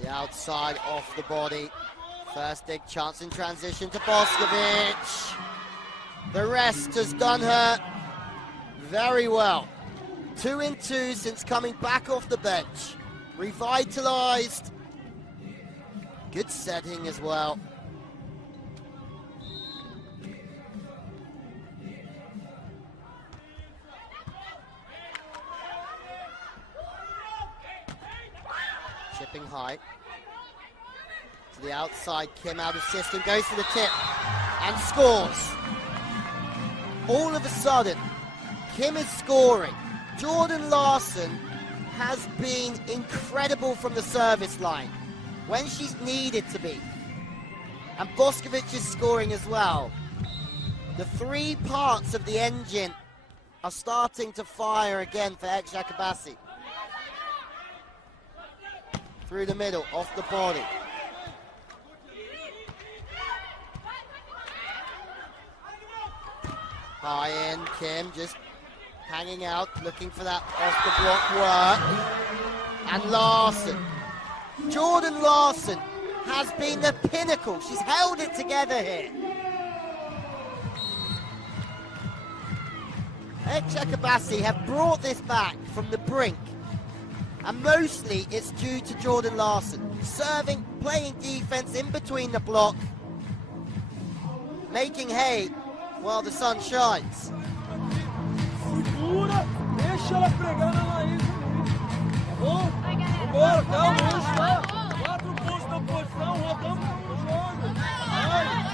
The outside off the body. First big chance in transition to Boskovic. The rest has done her very well. 2 in 2 since coming back off the bench. Revitalized. Good setting as well. Chipping high. To the outside, Kim out of system, goes to the tip and scores. All of a sudden, Kim is scoring. Jordan Larson has been incredible from the service line when she's needed to be. And Boskovic is scoring as well. The 3 parts of the engine are starting to fire again for Eczacibasi. Through the middle, off the body. High end, Kim just hanging out, looking for that off the block work. And Larson. Jordan Larson has been the pinnacle. She's held it together here. Eczacibasi have brought this back from the brink. And mostly it's due to Jordan Larson. Serving, playing defense in between the block. Making hay while the sun shines. Segura, deixa ela pregar na raiz. Tá bom? Vambora, calma, 4 pontos na posição, rodamos o jogo. Vai.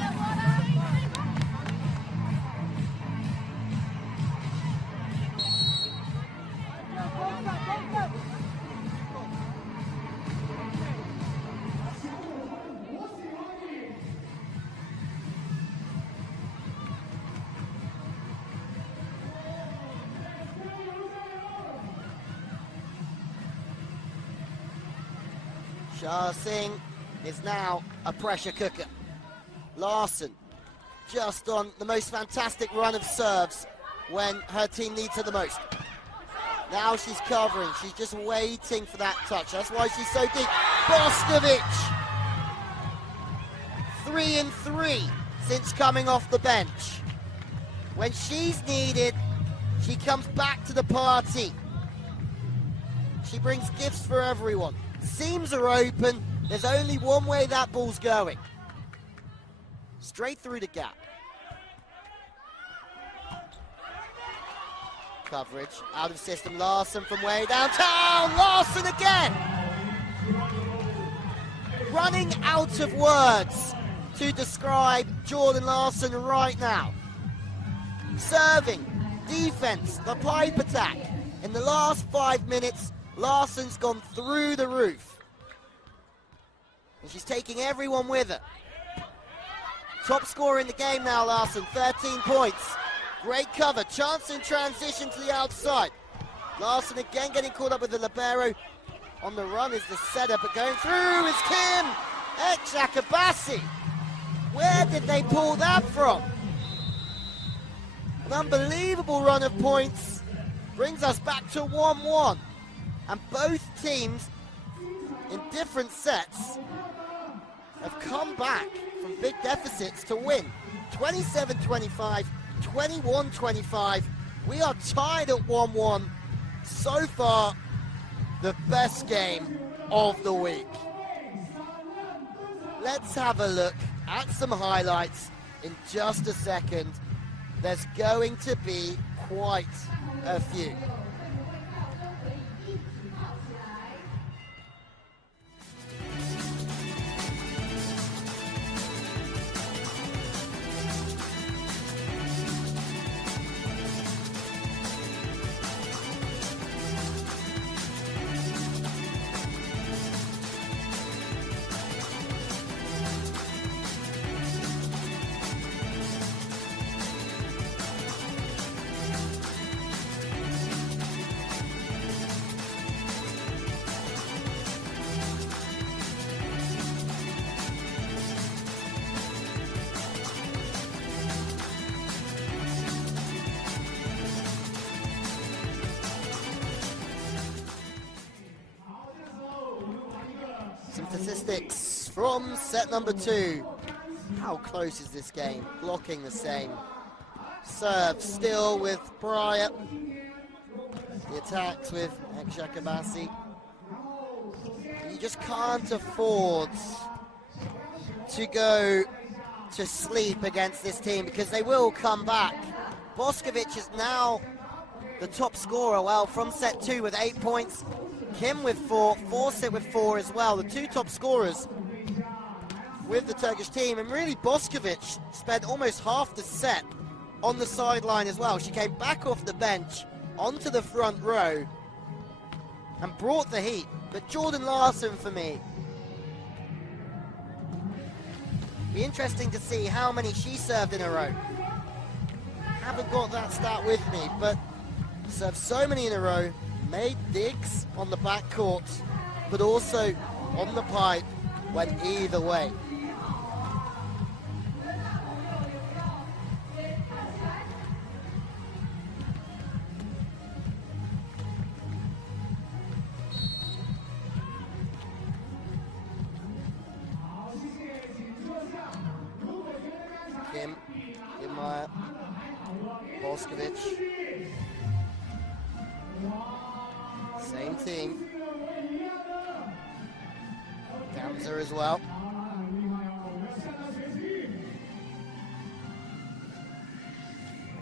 Shah Singh is now a pressure cooker. Larson just on the most fantastic run of serves when her team needs her the most. Now she's covering, she's just waiting for that touch. That's why she's so deep. Boskovic! 3 in 3 since coming off the bench. When she's needed, she comes back to the party. She brings gifts for everyone. Seams are open. There's only one way that ball's going. Straight through the gap. Coverage. Out of system. Larson from way downtown. Larson again. Running out of words to describe Jordan Larson right now. Serving. Defense. The pipe attack. In the last 5 minutes, Larson's gone through the roof. And she's taking everyone with her. Top scorer in the game now, Larson, 13 points. Great cover, chance in transition to the outside. Larson again getting caught up with the libero. On the run is the setter, but going through is Kim Eczacibasi. Where did they pull that from? An unbelievable run of points. Brings us back to 1-1. And both teams, in different sets, have come back from big deficits to win. 27-25, 21-25. We are tied at 1-1. So far, the best game of the week. Let's have a look at some highlights in just a second. There's going to be quite a few. Some statistics from set number 2. How close is this game? Blocking the same. Serve still with Praia. The attacks with Eczacibasi. You just can't afford to go to sleep against this team because they will come back. Boskovic is now the top scorer, well, from set 2 with 8 points. Kim with 4, Forset with 4 as well, the 2 top scorers with the Turkish team. And really, Boskovic spent almost half the set on the sideline as well. She came back off the bench onto the front row and brought the heat. But Jordan Larson, for me, be interesting to see how many she served in a row. Haven't got that stat with me, but served so many in a row. Made digs on the backcourt, but also on the pipe, went either way. Kim, Meyer, Boskovic. Same team. Gamza as well.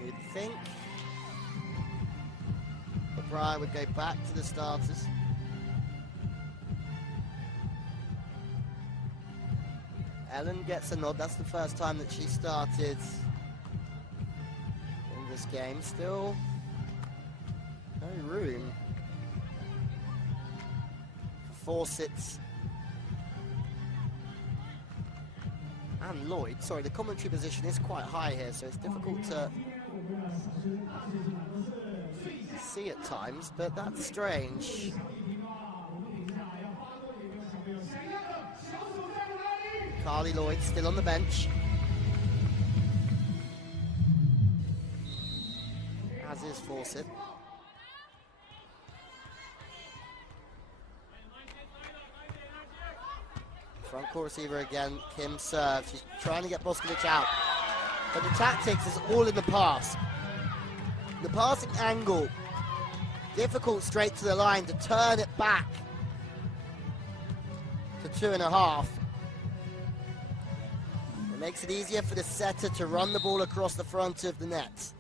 You'd think the Praia would go back to the starters. Ellen gets a nod. That's the first time that she started in this game. Still no room. Forset and Lloyd. Sorry, the commentary position is quite high here, so it's difficult to see at times, but that's strange. Carly Lloyd still on the bench, as is Forset. Front court receiver again, Kim serves. She's trying to get Boskovic out. But the tactics is all in the pass. The passing angle, difficult straight to the line to turn it back to 2.5. It makes it easier for the setter to run the ball across the front of the net.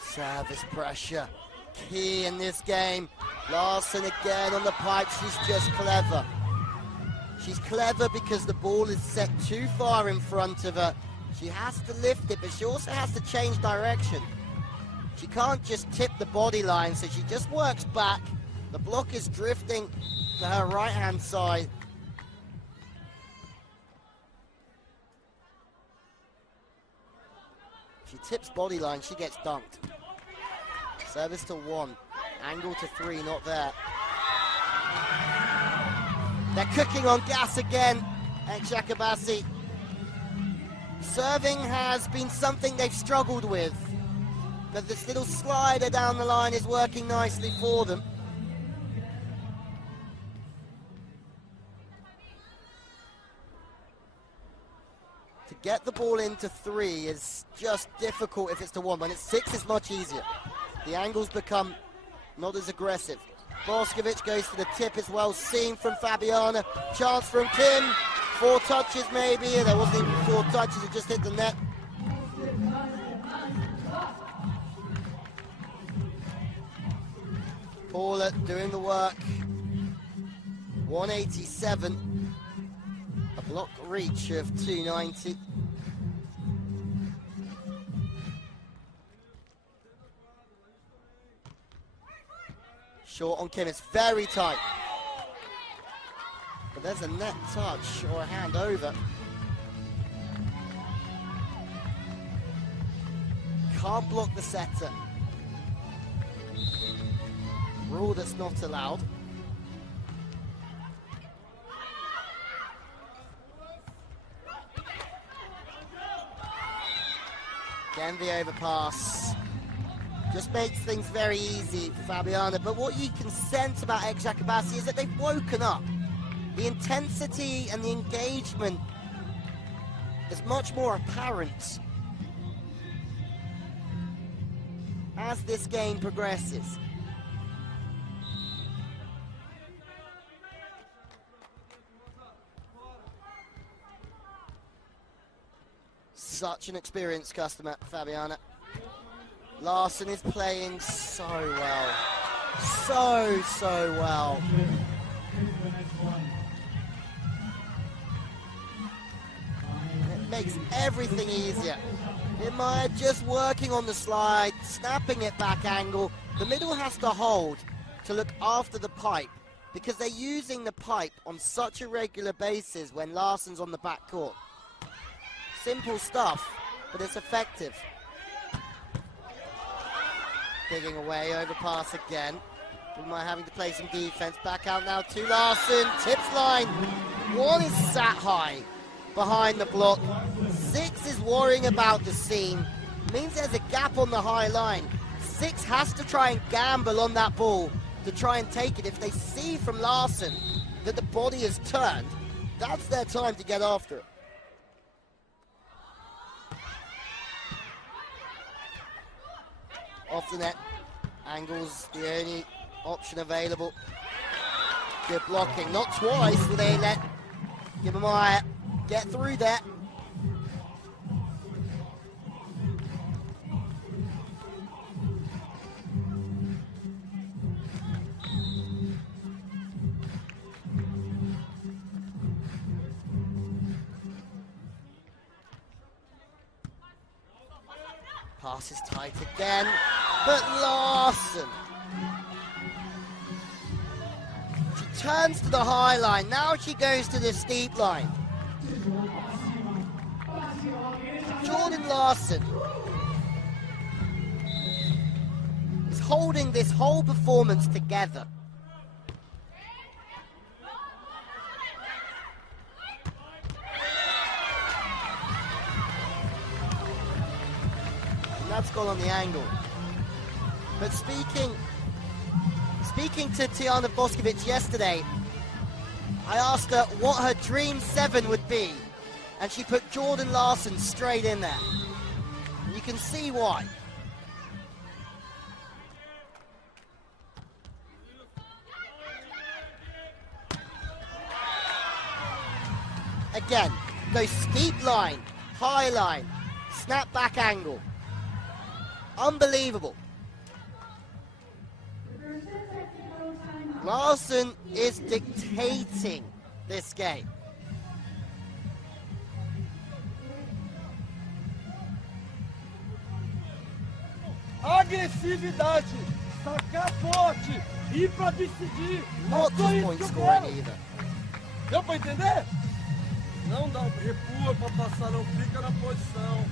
Service pressure, key in this game. Larson again on the pipe. She's just clever. She's clever because the ball is set too far in front of her. She has to lift it, but she also has to change direction. She can't just tip the body line, so she just works back. The block is drifting to her right-hand side. She tips body line, she gets dunked. Service to 1, angle to 3, not there. They're cooking on gas again, Eczacibasi. Serving has been something they've struggled with, but this little slider down the line is working nicely for them. get the ball into 3 is just difficult if it's to 1. When it's 6, it's much easier. The angles become not as aggressive. Boskovic goes for the tip as well, seen from Fabiana. Chance from Kim. 4 touches maybe. There wasn't even 4 touches, it just hit the net. Paula doing the work. 187. A block reach of 290. Short on Kim, it's very tight. But there's a net touch or a hand over. Can't block the setter. Rule that's not allowed. Again, the overpass. Just makes things very easy for Fabiana. But what you can sense about Eczacibasi is that they've woken up. The intensity and the engagement is much more apparent as this game progresses. Such an experienced customer, Fabiana. Larson is playing so well. So well. It makes everything easier. Imaya just working on the slide, snapping it back angle. The middle has to hold to look after the pipe because they're using the pipe on such a regular basis when Larson's on the back court. Simple stuff, but it's effective. Digging away, overpass again. Imaya having to play some defense. Back out now to Larson. Tips line. 1 is sat high behind the block. 6 is worrying about the seam. Means there's a gap on the high line. 6 has to try and gamble on that ball to try and take it. If they see from Larson that the body is turned, that's their time to get after it. Off the net. Angles the only option available. Good blocking. Not twice will they let Imaya get through that. Pass is tight again, but Larson. She turns to the high line, now she goes to the steep line. Jordan Larson is holding this whole performance together. That's gone on the angle. But speaking to Tijana Boskovic yesterday, I asked her what her dream 7 would be, and she put Jordan Larson straight in there. And you can see why. Again, goes steep line, high line, snap back angle. Unbelievable. Larson is dictating this game. Agressividade, sacar forte, ir pra decidir. Not just point scoring either. Deu pra entender? Não dá, recua pra passar, não fica na posição.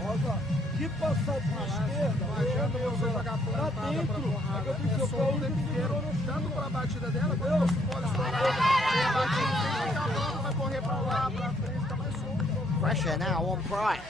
Rosa, que passar pra esquerda, adianta você jogar plantada pra porrada. É só o tempo inteiro, tanto pra batida dela, quando você pode estourar, a batida tem acabando, vai correr pra lá, pra frente, tá mais solto. Pressure now on Praia.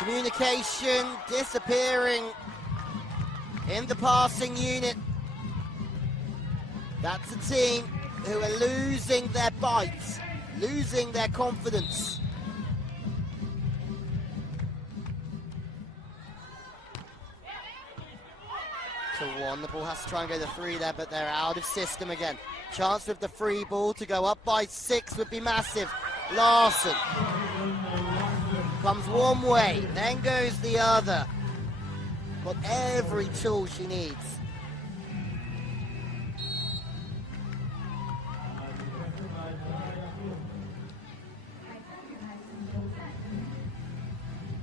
Communication disappearing in the passing unit. That's a team who are losing their bites, losing their confidence. To one, the ball has to try and go to 3 there, but they're out of system again. Chance with the free ball to go up by 6 would be massive. Larson comes one way, then goes the other. Got every tool she needs.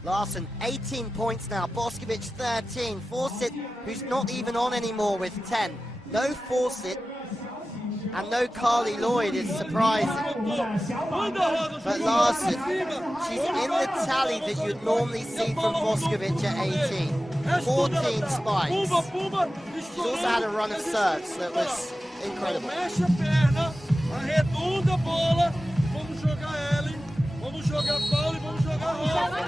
Larson, 18 points now. Boskovic, 13. Fawcett, who's not even on anymore, with 10. No Fawcett and no Carly Lloyd is surprising. But Larson, she's in the tally that you'd normally see from Boskovic at 18. 14 spikes. She's also had a run of serves that was incredible. Mexe a perna, arredonda a bola, vamos jogar ela, vamos jogar bola e vamos jogar roda.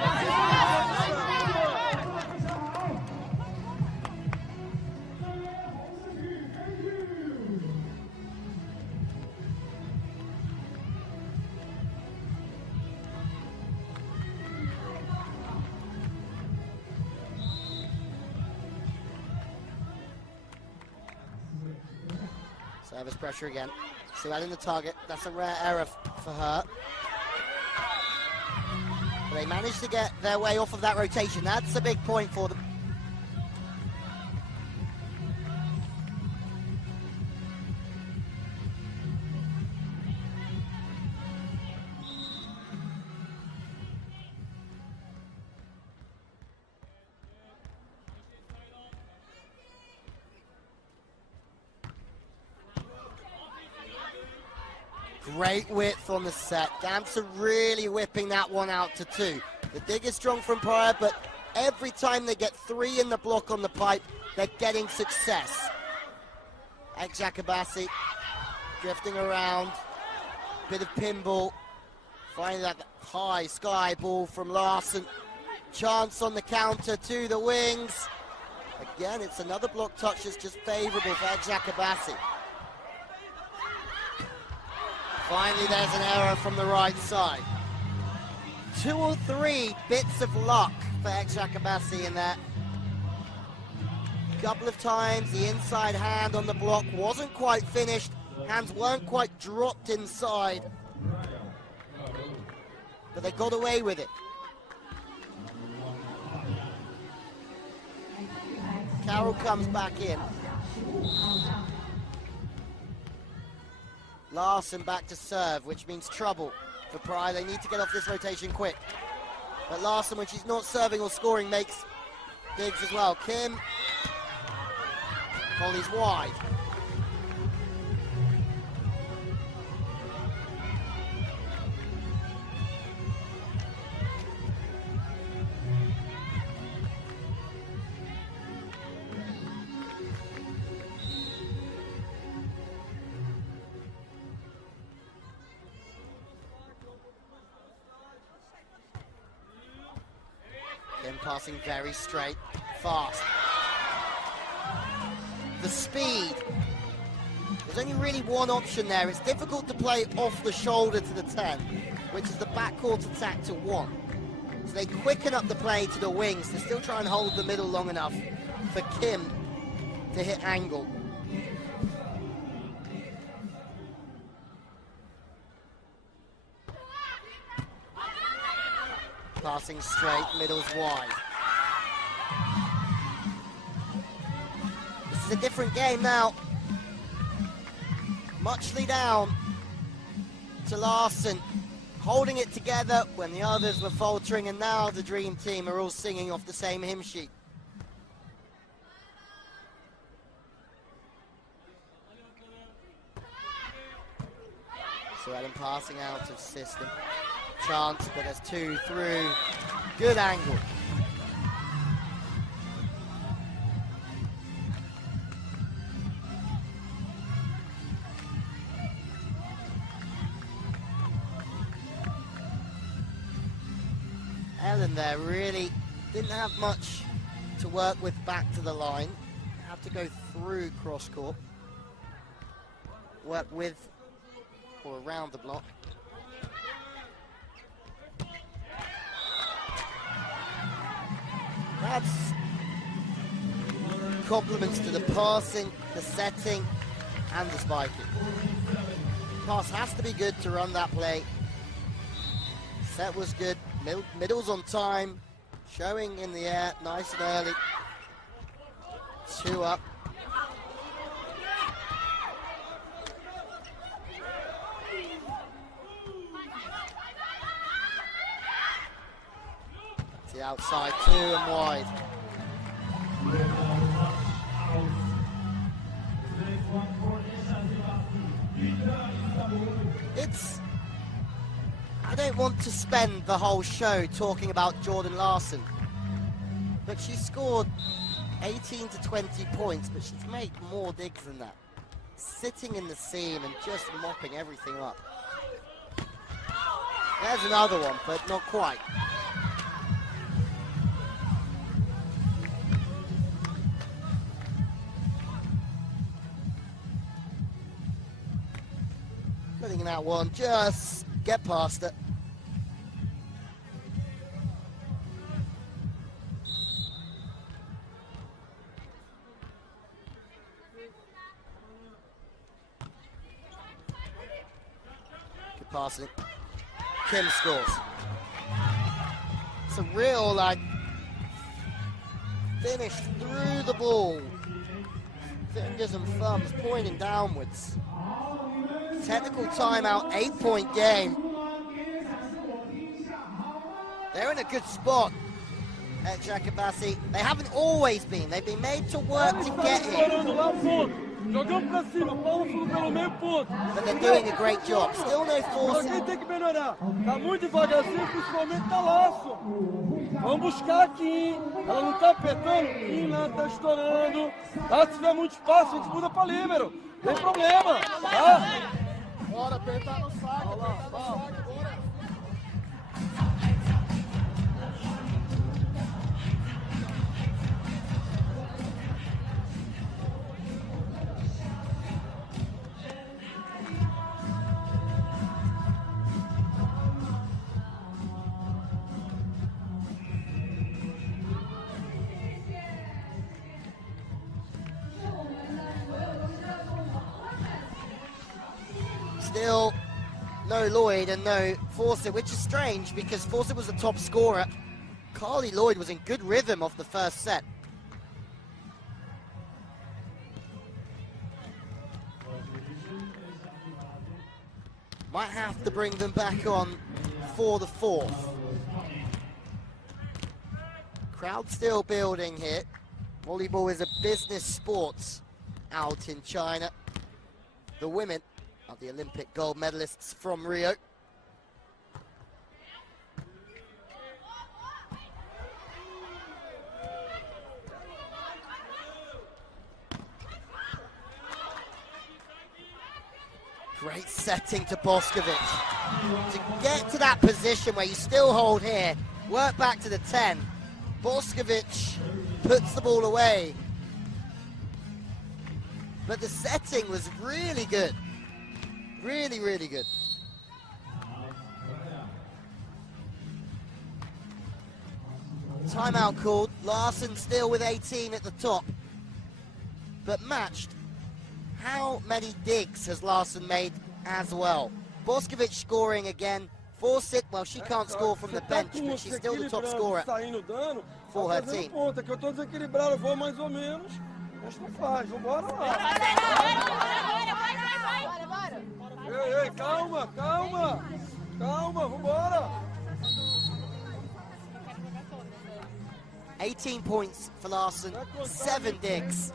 Service pressure again. Suad in the target. That's a rare error for her. But they managed to get their way off of that rotation. That's a big point for them. Great width on the set. Damps are really whipping that one out to 2. The dig is strong from Praia, but every time they get 3 in the block on the pipe, they're getting success. Eczacibasi drifting around. Bit of pinball. Finding that high sky ball from Larson. Chance on the counter to the wings. Again, it's another block touch that's just favorable for Eczacibasi. Finally, there's an error from the right side. 2 or 3 bits of luck for Eczacibasi in that. A couple of times the inside hand on the block wasn't quite finished. Hands weren't quite dropped inside. But they got away with it. Carroll comes back in. Larson back to serve, which means trouble for Praia. They need to get off this rotation quick. But Larson, when she's not serving or scoring, makes digs as well. Kim volleys wide. Passing very straight, fast. The speed. There's only really one option there. It's difficult to play off the shoulder to the 10, which is the backcourt attack to 1. So they quicken up the play to the wings to still try and hold the middle long enough for Kim to hit angle. Passing straight, middle's wide. This is a different game now. Muchly down to Larson, holding it together when the others were faltering, and now the Dream Team are all singing off the same hymn sheet. So Adam passing out of system. Chance, but there's 2 through. Good angle. Ellen there really didn't have much to work with back to the line. Had to go through cross court. Work with or around the block. That's compliments to the passing, the setting, and the spiking. Pass has to be good to run that play. Set was good, middle's on time, showing in the air, nice and early. 2 up. To the outside, 2 and wide. I don't want to spend the whole show talking about Jordan Larson, but she scored 18 to 20 points, but she's made more digs than that. Sitting in the seam and just mopping everything up. There's another one, but not quite. Getting that one, just get past it. Good passing. Kim scores. It's a real, like, finish through the ball. Fingers and thumbs pointing downwards. Technical timeout, 8-point game. They're in a good spot, Eczacibasi. They haven't always been. They've been made to work to get here. Jogando pra cima, Paulo fundo pelo meio ponto. But they're doing a great job. Still no forcing. Alguém tem que melhorar. Tá muito devagarzinho, principalmente tá laço. Vamos buscar aqui, hein? Ela não tá apertando, e lá tá estourando. Tá? Se tiver muito espaço, a gente muda pra líbero. Tem problema, tá? Bora, apertar no saque, apertar no saque, bora. Still no Lloyd and no Fawcett, which is strange because Fawcett was the top scorer. Carly Lloyd was in good rhythm off the first set. Might have to bring them back on for the fourth. Crowd still building here. Volleyball is a business sport out in China. The women are the Olympic gold medalists from Rio. Great setting to Boskovic. To get to that position where you still hold here, work back to the 10. Boskovic puts the ball away. But the setting was really good. Really, really good. Timeout called. Larson still with 18 at the top, but matched. How many digs has Larson made as well? Boskovic scoring again. Fawcett, well, she can't score from the bench, but she's still the top scorer for her team. Ponta, que eu tô desequilibrado, eu vou mais ou menos. Mas não faz, vambora lá. Ei, calma, calma. Calma, vambora. 18 points for Larson, 7 digs.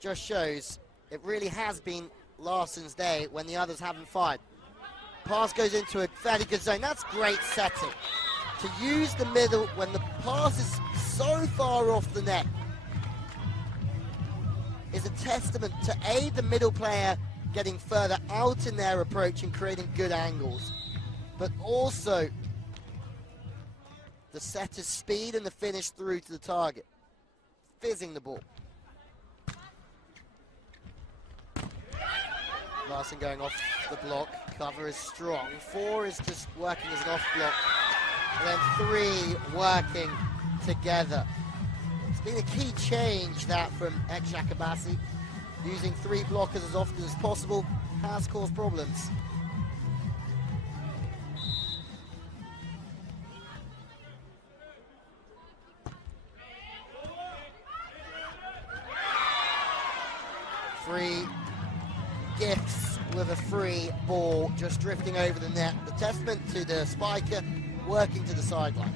Just shows it really has been Larson's day when the others haven't fired. pass goes into a fairly good zone. That's great setting. To use the middle when the pass is so far off the net is a testament to aid the middle player getting further out in their approach and creating good angles, but also the setter's speed and the finish through to the target, fizzing the ball. Larson going off the block, cover is strong. 4 is just working as an off block, and then 3 working together. It's been a key change that from Eczacibasi. Using 3 blockers as often as possible has caused problems. Free gifts with a free ball just drifting over the net. The testament to the spiker working to the sideline.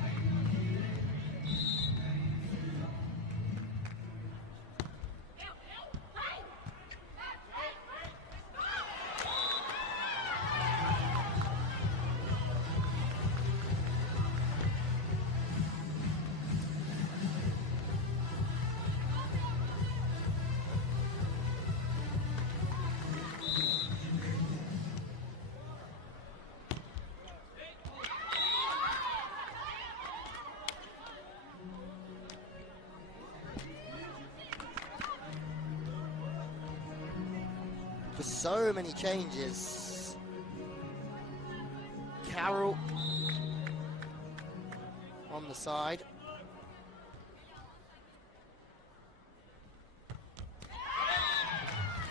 So many changes. Carroll on the side.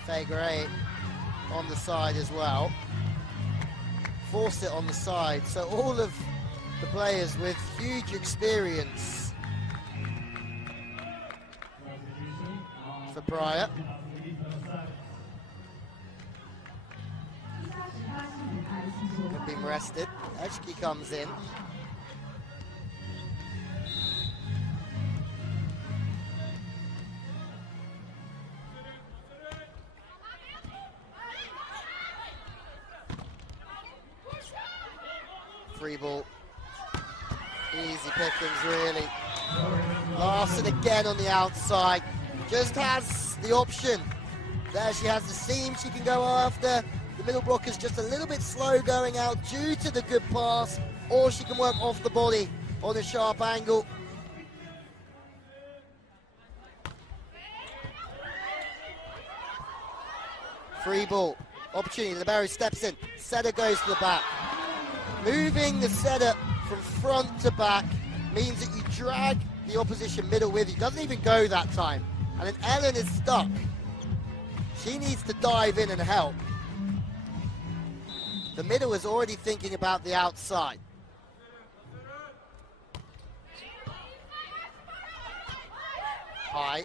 Faye on the side as well. Fawcett on the side. So all of the players with huge experience for Praia. Being rested. Eshki comes in. Free ball. Easy pickings, really. Larson again on the outside. Just has the option. There she has the seam she can go after. The middle blocker's just a little bit slow going out due to the good pass, or she can work off the body on a sharp angle. Free ball, opportunity, Libero steps in, setter goes to the back. Moving the setter from front to back means that you drag the opposition middle with you. Doesn't even go that time. And then Ellen is stuck. She needs to dive in and help. The middle is already thinking about the outside. High.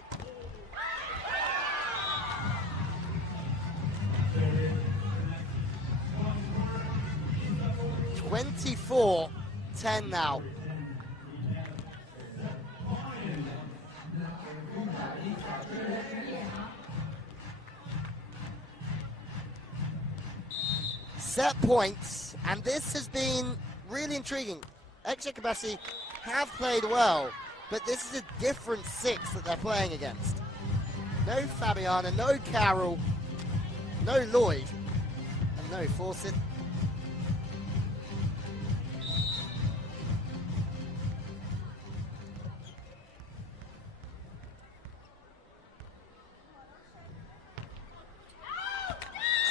(24-10) now. Set points, and this has been really intriguing. Eczacibasi have played well, but this is a different 6 that they're playing against. No Fabiana, no Carroll, no Lloyd, and no Fawcett.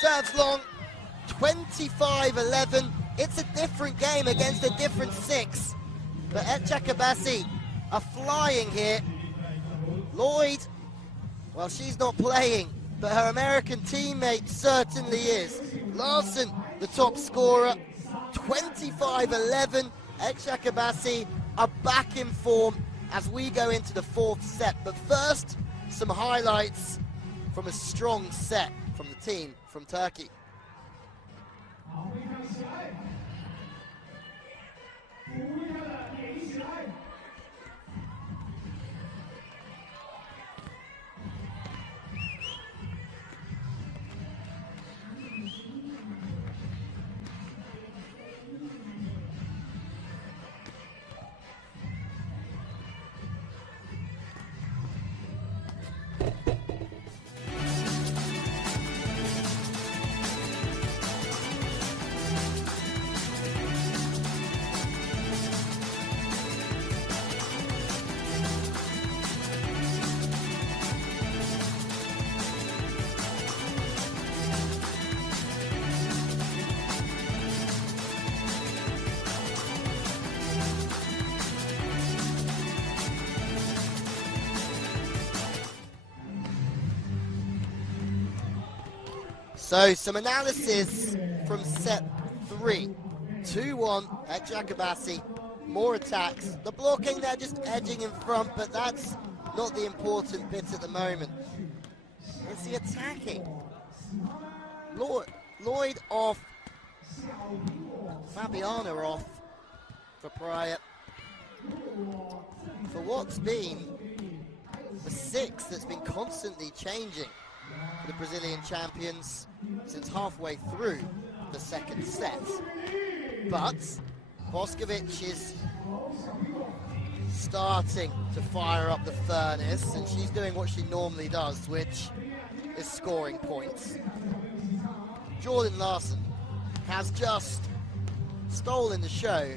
Serves long. 25-11. It's a different game against a different 6. But Eczacibasi are flying here. Lloyd, well, she's not playing, but her American teammate certainly is. Larson, the top scorer. 25-11. Eczacibasi are back in form as we go into the 4th set. But first, some highlights from a strong set from the team from Turkey. So some analysis from set 3. 2-1 Eczacibasi. More attacks. The blocking, they're just edging in front, but that's not the important bit at the moment. It's the attacking. Lloyd off. Fabiana off for Praia. For what's been the 6 that's been constantly changing for the Brazilian champions since halfway through the second set. But Boskovic is starting to fire up the furnace, and she's doing what she normally does, which is scoring points. Jordan Larson has just stolen the show,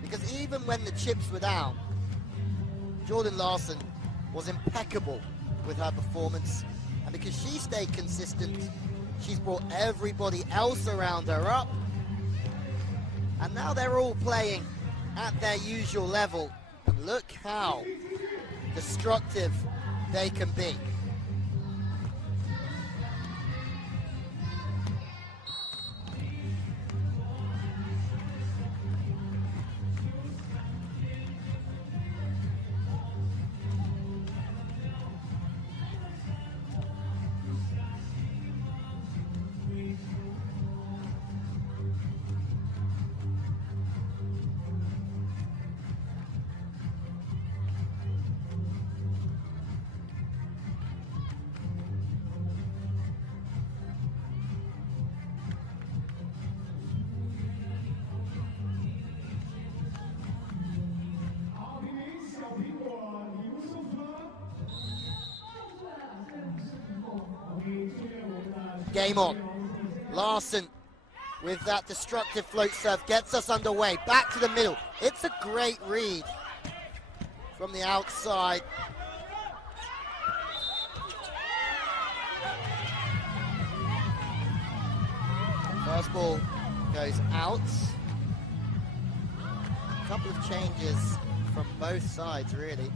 because even when the chips were down, Jordan Larson was impeccable with her performance, and because she stayed consistent, she's brought everybody else around her up, and now they're all playing at their usual level, and look how destructive they can be. Game on. Larson with that destructive float serve gets us underway. Back to the middle. It's a great read from the outside. First ball goes out. A couple of changes from both sides, really.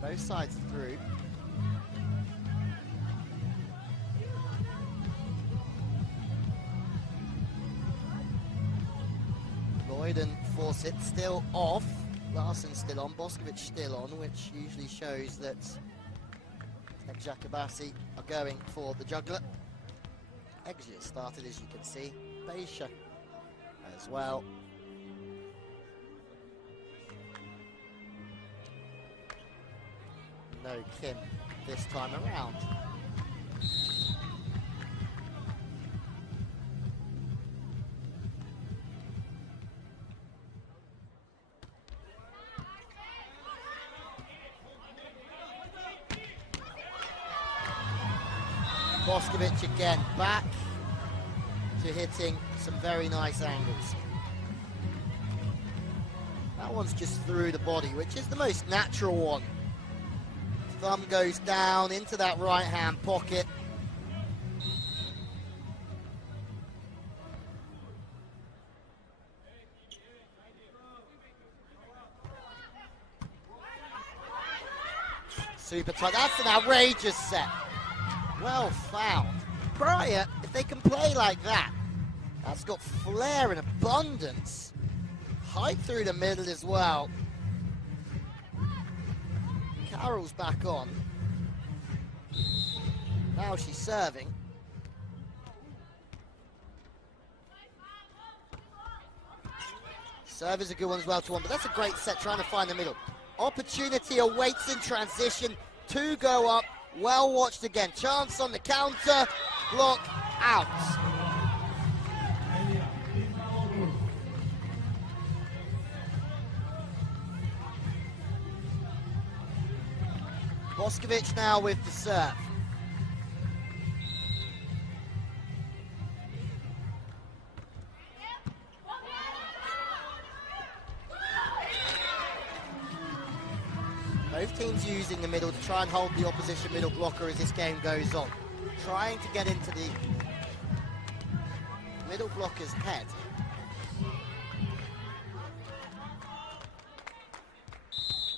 Both sides through. Lloyd and Fawcett still off. Larson still on, Boskovic still on, which usually shows that Eczacibasi are going for the juggler. Exit started, as you can see. Beisha as well. No Kim this time around. Boskovic again, back to hitting some very nice angles. That one's just through the body, which is the most natural one. Thumb goes down into that right-hand pocket. Super tight. That's an outrageous set. Well found. Praia, if they can play like that, that's got flair and abundance. Height through the middle as well. Carroll's back on. Now she's serving. Serve is a good one as well to one, but that's a great set trying to find the middle. Opportunity awaits in transition. 2 go up. Well watched again. Chance on the counter. Block out. Boskovic now with the serve. Both teams using the middle to try and hold the opposition middle blocker as this game goes on. Trying to get into the middle blocker's head.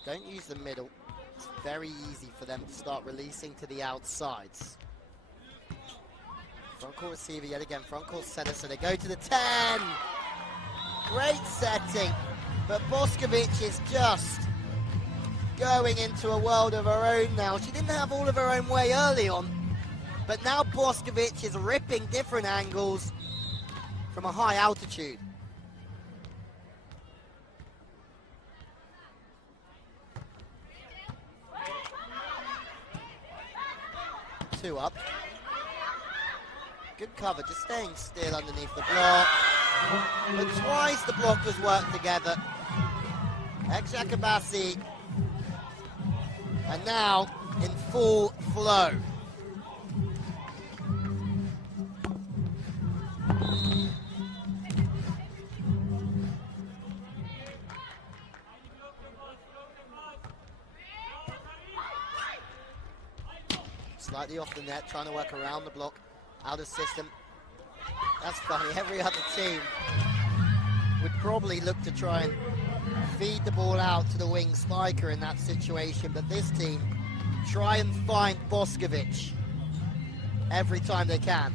Don't use the middle. It's very easy for them to start releasing to the outsides. Front court receiver yet again, front court setter, so they go to the 10. Great setting, but Boskovic is just going into a world of her own now. She didn't have all of her own way early on, but now Boskovic is ripping different angles from a high altitude. Two up. Good cover, just staying still underneath the block. But twice the blockers work together. Eczacibasi, and now in full flow. Slightly off the net, trying to work around the block, out of system. That's funny, every other team would probably look to try and feed the ball out to the wing spiker in that situation, but this team try and find Boskovic every time they can.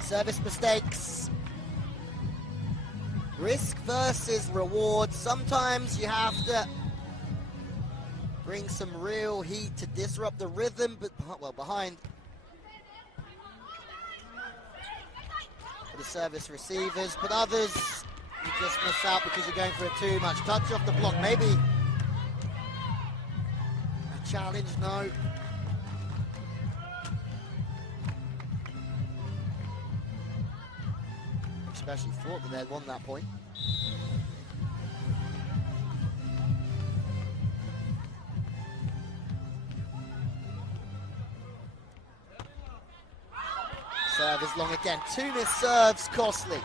Service mistakes. Risk versus reward. Sometimes you have to bring some real heat to disrupt the rhythm, but well, behind for the service receivers, but others you just miss out because you're going for a too much touch off the block. Maybe a challenge, no. Especially thought that they'd won that point. Serve is long again. Two missed serves, costly.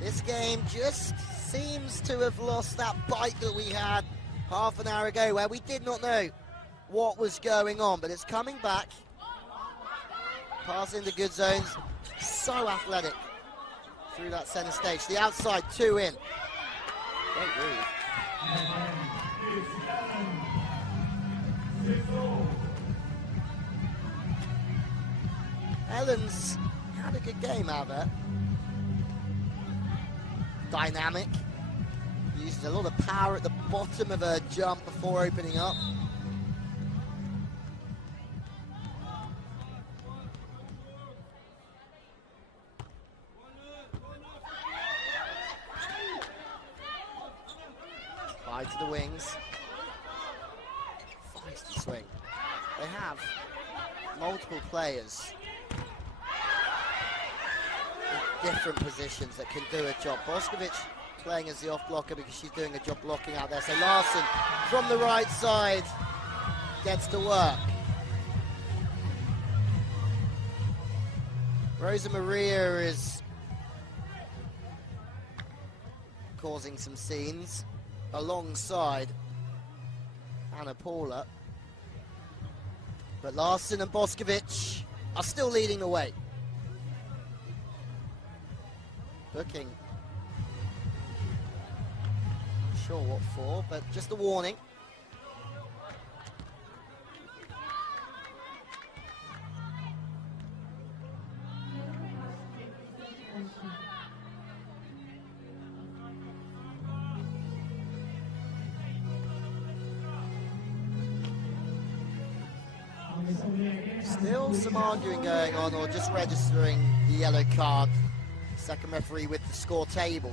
This game just seems to have lost that bite that we had half an hour ago, where we did not know what was going on, but it's coming back. Pass into good zones. So athletic through that center stage. The outside, two in. Great read. Ellen's had a good game out there. Dynamic. Used a lot of power at the bottom of her jump before opening up. To the wings. Feisty swing. They have multiple players in different positions that can do a job. Boskovic playing as the off blocker because she's doing a job blocking out there. So Larson from the right side gets to work. Rosa Maria is causing some scenes alongside Anna Paula. But Larson and Boskovic are still leading the way. Looking, not sure what for, but just a warning. Still some arguing going on, or just registering the yellow card. Second referee with the score table.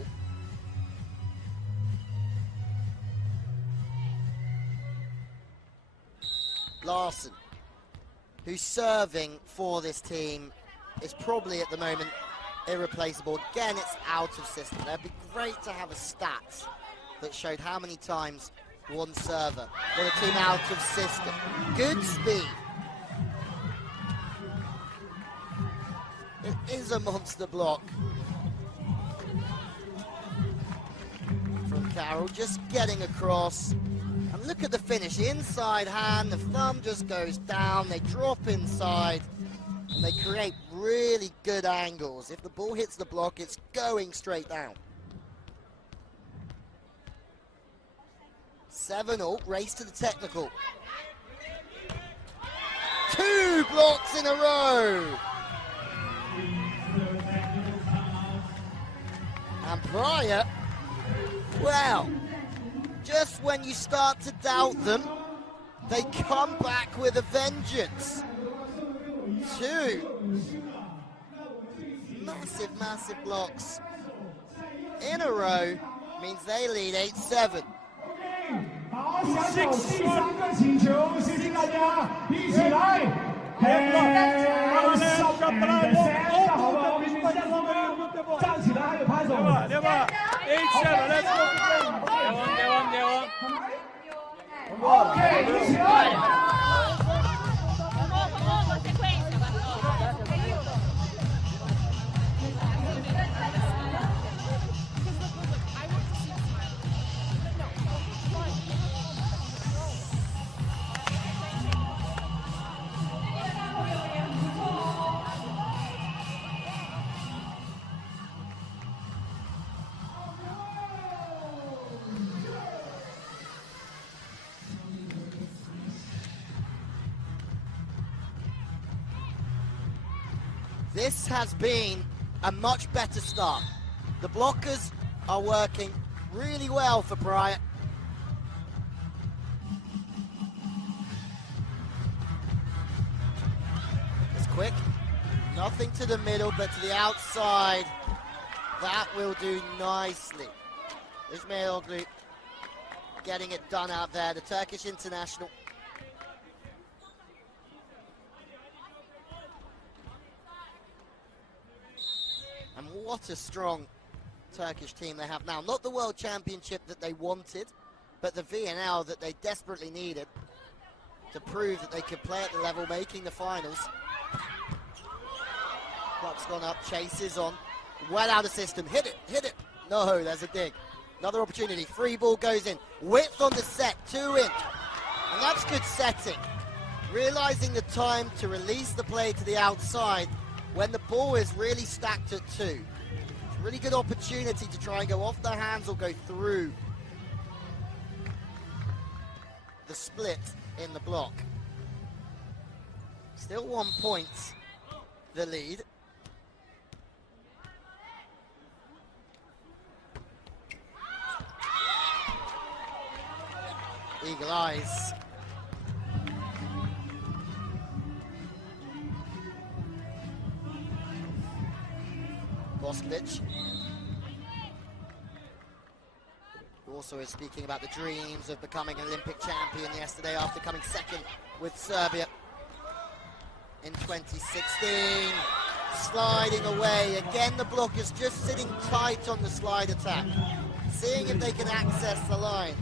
Larson, who's serving for this team, is probably at the moment irreplaceable. Again, it's out of system. It'd be great to have a stat that showed how many times one server got a team out of system. Good speed. It is a monster block from Carroll just getting across. And look at the finish, inside hand, the thumb just goes down, they drop inside, and they create really good angles. If the ball hits the block, it's going straight down. 7-all, race to the technical. 2 blocks in a row. And Praia, well, just when you start to doubt them, they come back with a vengeance. 2 massive blocks in a row means they lead 8-7. 第三个请求，谢谢大家一起来。好吧，我们站起来，还有拍手。OK， 一起来。 This has been a much better start. The blockers are working really well for Praia. It's quick, nothing to the middle, but to the outside. That will do nicely. Ismailoglu getting it done out there, the Turkish international. And what a strong Turkish team they have now. Not the World Championship that they wanted, but the VNL that they desperately needed to prove that they could play at the level, making the finals. Clock's gone up, chases on. Well out of system, hit it. No, there's a dig. Another opportunity, free ball goes in. Width on the set, 2 in. And that's good setting. Realizing the time to release the play to the outside when the ball is really stacked at 2. It's a really good opportunity to try and go off the hands or go through the split in the block. Still 1 point, the lead. Eagle eyes. Boskovic, who also is speaking about the dreams of becoming an Olympic champion yesterday after coming second with Serbia in 2016. Sliding away. Again, the block is just sitting tight on the slide attack, seeing if they can access the line.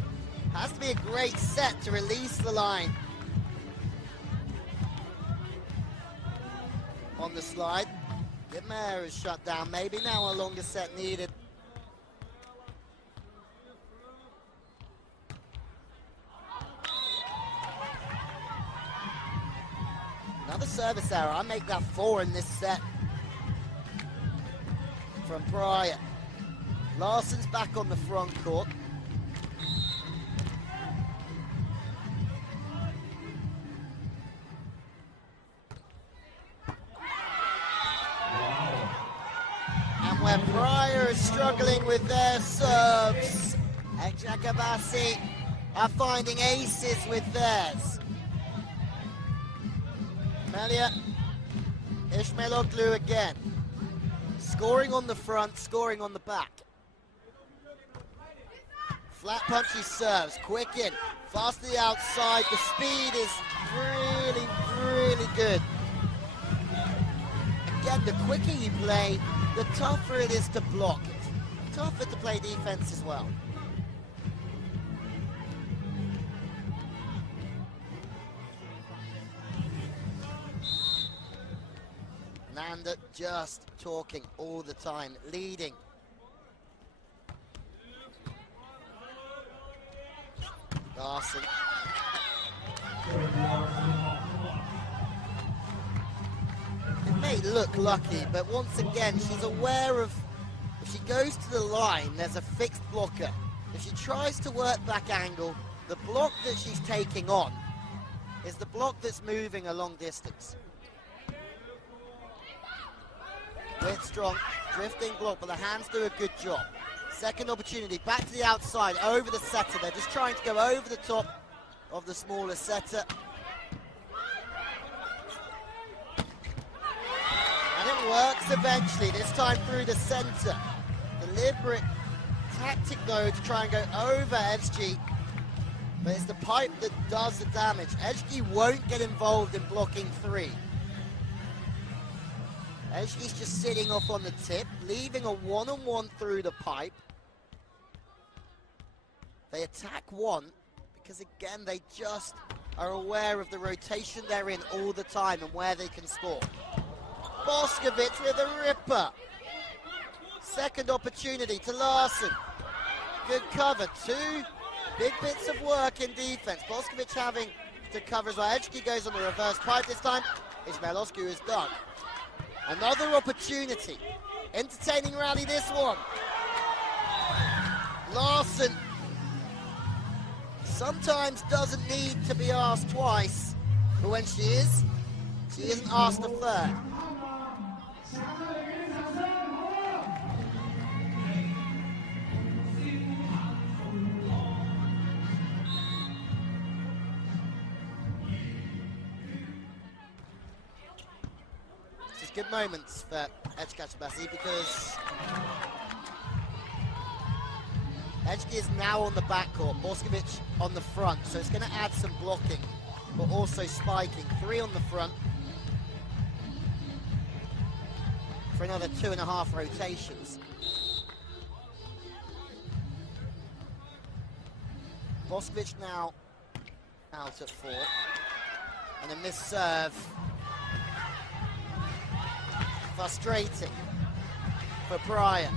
Has to be a great set to release the line on the slide. Gitmer is shut down. Maybe now a longer set needed. Another service error. I make that 4 in this set from Praia. Larsson's back on the front court. Where Praia is struggling with their serves, Eczacibasi are finding aces with theirs. Melia Ismailoglu again, scoring on the front, scoring on the back. Flat punchy serves, quick in, fast to the outside, the speed is really good. Again, the quicker you play, the tougher it is to block it. Tougher to play defense as well. Nanda just talking all the time, leading. Larson. It may look lucky, but once again, she's aware of, if she goes to the line, there's a fixed blocker. If she tries to work back angle, the block that she's taking on is the block that's moving a long distance. With strong, drifting block, but the hands do a good job. Second opportunity, back to the outside, over the setter. They're just trying to go over the top of the smaller setter. And it works eventually, this time through the center. Deliberate tactic though to try and go over Evski, but it's the pipe that does the damage. Evski won't get involved in blocking three. Evski's just sitting off on the tip, leaving a one-on-one through the pipe. They attack one because again they just are aware of the rotation they're in all the time and where they can score. Boskovic with a ripper. Second opportunity to Larson. Good cover, two big bits of work in defense. Boskovic having to cover as well. Evski goes on the reverse pipe this time. Ismailescu is done. Another opportunity. Entertaining rally this one. Larson sometimes doesn't need to be asked twice, but when she isn't asked a third. Good moments for Eczacibasi because Evski is now on the backcourt, Boskovic on the front, so it's going to add some blocking, but also spiking. Three on the front for another 2.5 rotations. Boskovic now out at 4, and then this serve. Frustrating for Praia.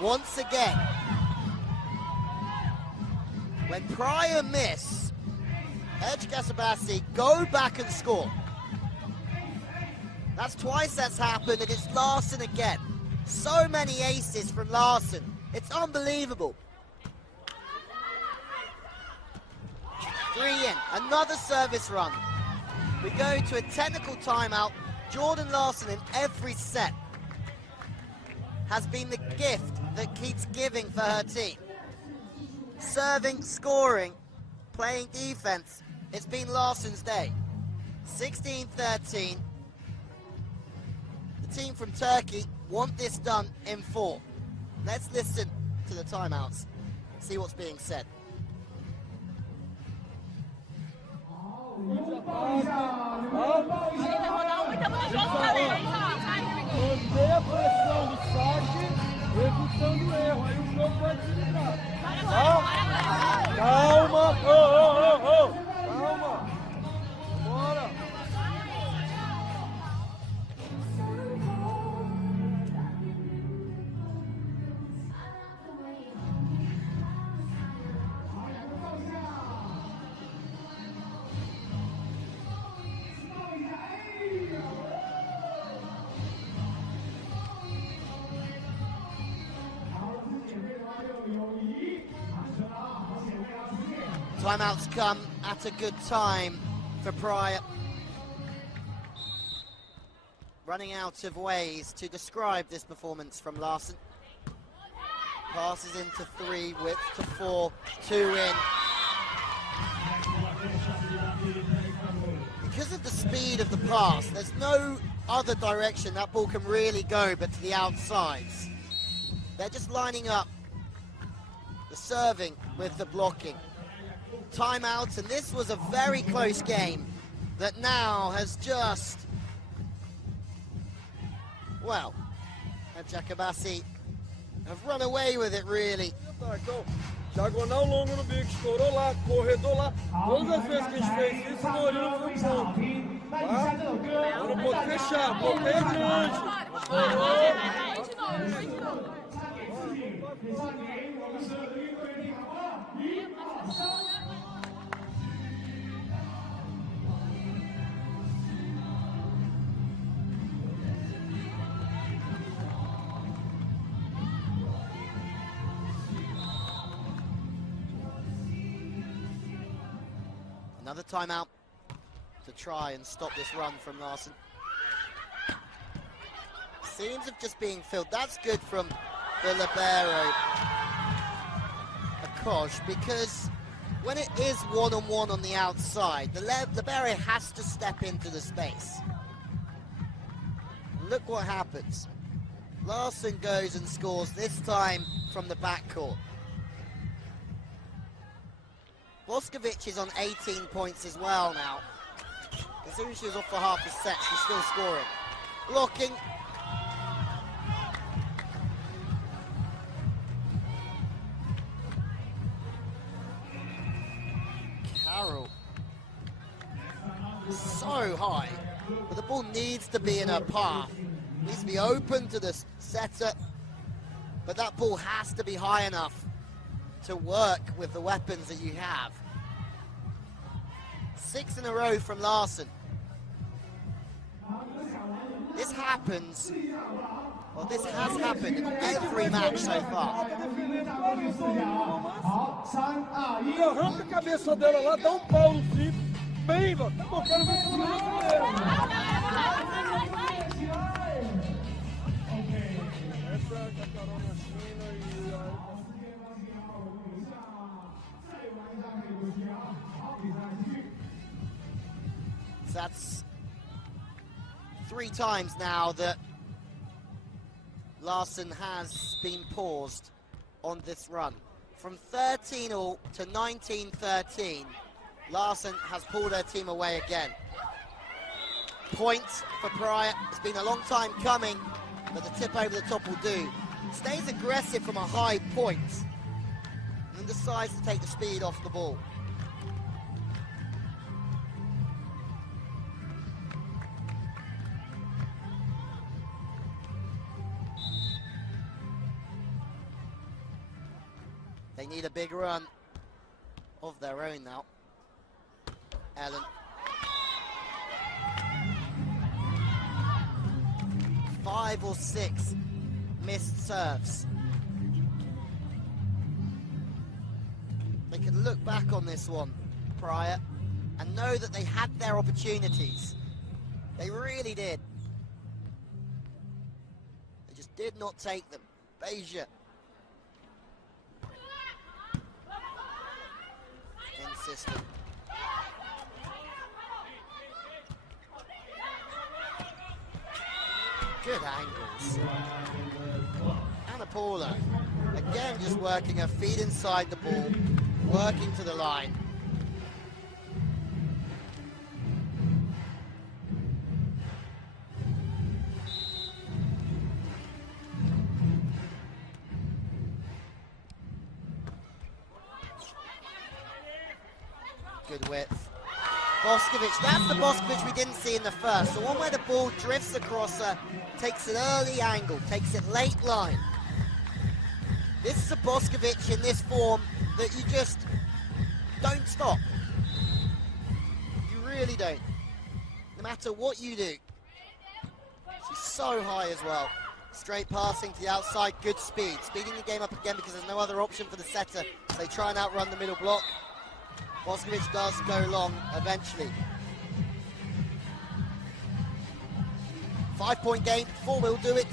Once again, when Praia miss, Eczacibasi go back and score. That's twice that's happened, and it's Larson again. So many aces from Larson. It's unbelievable. 3 in, another service run. We go to a technical timeout. Jordan Larson in every set has been the gift that keeps giving for her team. Serving, scoring, playing defense, it's been Larson's day. 16-13. The team from Turkey want this done in 4. Let's listen to the timeouts, see what's being said. Manter a pressão do saque, evitando o erro, aí o jogo vai desligar. Calma, calma, bora. Timeouts come at a good time for Praia. Running out of ways to describe this performance from Larson. Passes into 3, width to 4, 2 in. Because of the speed of the pass, there's no other direction that ball can really go but to the outsides. They're just lining up the serving with the blocking. Timeouts, and this was a very close game that now has just, well, Eczacibasi have run away with it, really. Então, diagonal longo no bico, estourou lá, corredor lá. Todas as vezes que a gente fez isso, o Mourinho foi um ponto. Eu não posso fechar, bloqueio grande. Another timeout to try and stop this run from Larson. Seems of just being filled. That's good from the libero, Akosh, because when it is one-on-one on the outside, the libero has to step into the space. Look what happens. Larson goes and scores, this time from the backcourt. Boskovic is on 18 points as well now. As soon as she was off for half a set, she's still scoring. Blocking. Carroll. So high. But the ball needs to be in her path. Needs to be open to the setter. But that ball has to be high enough to work with the weapons that you have. 6 in a row from Larson. This happens, well, this has happened in every match so far. Arranca a cabeça dela lá, dá pau no Cip. Bem, mano. Eu quero ver se That's 3 times now that Larson has been paused on this run. From 13-all to 19-13, Larson has pulled her team away again. Points for Praia. It's been a long time coming, but the tip over the top will do. Stays aggressive from a high point and decides to take the speed off the ball. They need a big run of their own now. Ellen. 5 or 6 missed serves. They can look back on this one, Praia, and know that they had their opportunities. They really did. They just did not take them. Beja. Insistent. Good angles. Anna Paula, again just working her feet inside the ball, working to the line. Good width. Boskovic, that's the Boskovic we didn't see in the first. The one where the ball drifts across her, takes an early angle, takes it late line. This is a Boskovic in this form that you just don't stop. You really don't. No matter what you do. She's so high as well. Straight passing to the outside, good speed. Speeding the game up again because there's no other option for the setter. So they try and outrun the middle block. Boskovic does go long eventually. 5-point game, 4 will do it.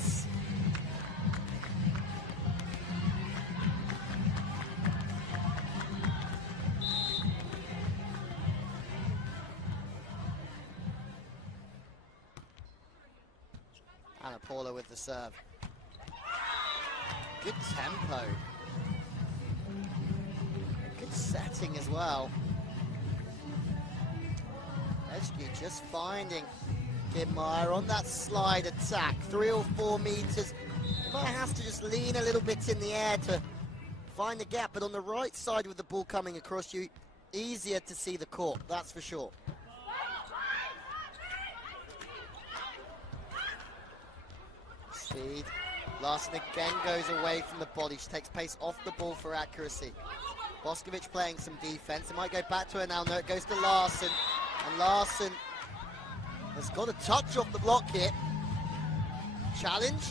Anna Paula with the serve. Good tempo. Good setting as well. Eshki just finding Kidmeyer on that slide attack. 3 or 4 meters. Might have to just lean a little bit in the air to find the gap, but on the right side with the ball coming across you, easier to see the court, that's for sure. speed. Larson again goes away from the body. She takes pace off the ball for accuracy. Boskovic playing some defense. It might go back to her now. No, it goes to Larson. And Larson has got a touch off the block here. Challenge.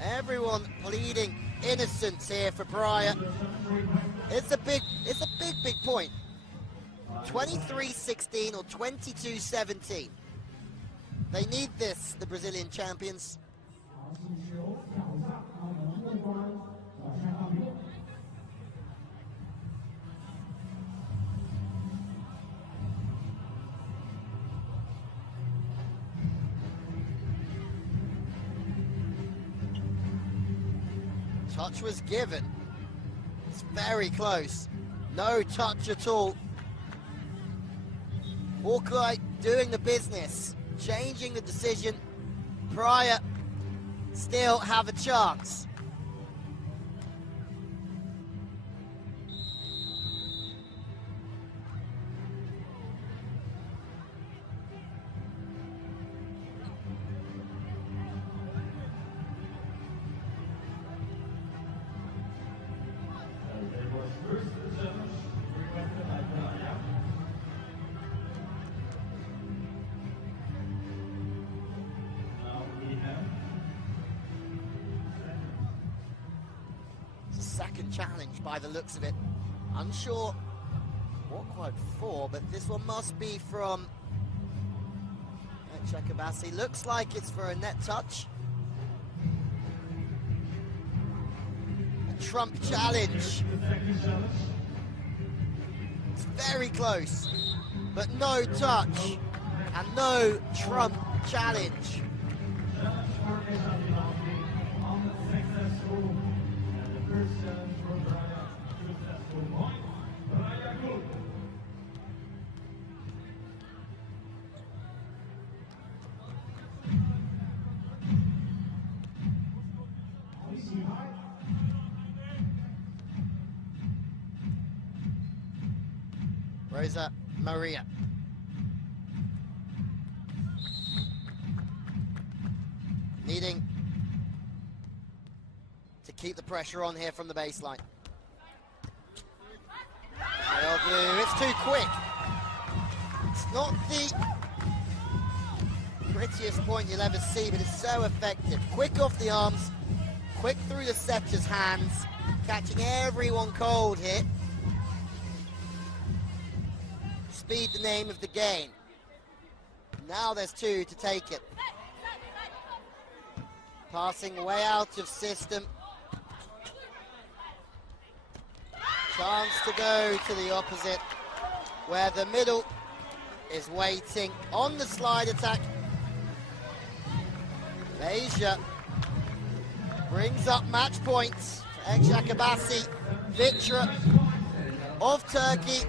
Everyone pleading innocence here for Praia. It's a big point. 23-16 or 22-17. They need this, the Brazilian champions. Touch was given. It's very close. No touch at all. Hawkeye doing the business, changing the decision. Praia still have a chance. Second challenge by the looks of it. Unsure what quote for, but this one must be from Eczacibasi. Looks like it's for a net touch. A trump challenge. It's very close, but no touch and no trump challenge. Rosa Maria. Needing to keep the pressure on here from the baseline. It's too quick. It's not the prettiest point you'll ever see, but it's so effective. Quick off the arms, quick through the setter's hands, catching everyone cold here. Speed, the name of the game. Now there's two to take it. Passing way out of system. Chance to go to the opposite, where the middle is waiting on the slide attack. Asia brings up match points for Eczacibasi. Vitra of Turkey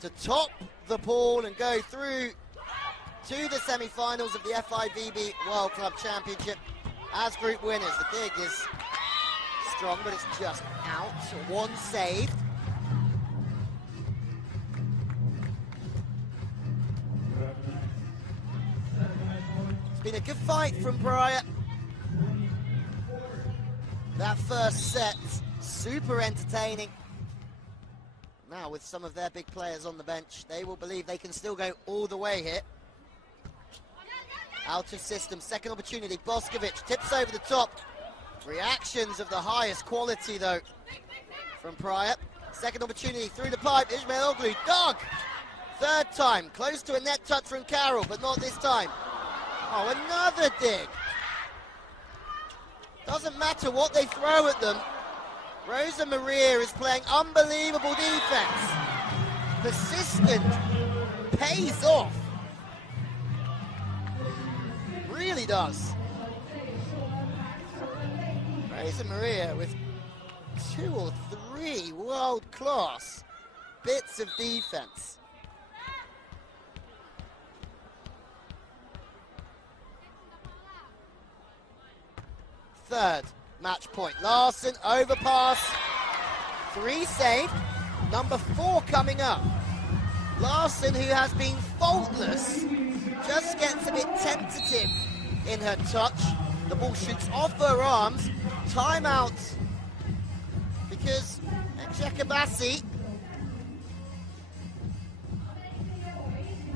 to top the pool and go through to the semi-finals of the FIVB World Club Championship as group winners. The dig is strong, but it's just out. One saved. It's been a good fight from Praia. That first set, super entertaining. Now, with some of their big players on the bench, they will believe they can still go all the way here. Out of system, second opportunity. Boskovic tips over the top. Reactions of the highest quality, though, from Praia. Second opportunity through the pipe. Ismailoglu, dog! Third time, close to a net touch from Carroll, but not this time. Oh, another dig. Doesn't matter what they throw at them. Rosa Maria is playing unbelievable defense. Persistent, pays off. Really does. Rosa Maria with 2 or 3 world-class bits of defense. Third match point. Larson, overpass. 3 saved. Number 4 coming up. Larson, who has been faultless, just gets a bit tentative in her touch. The ball shoots off her arms. Timeout. Because Eczacibasi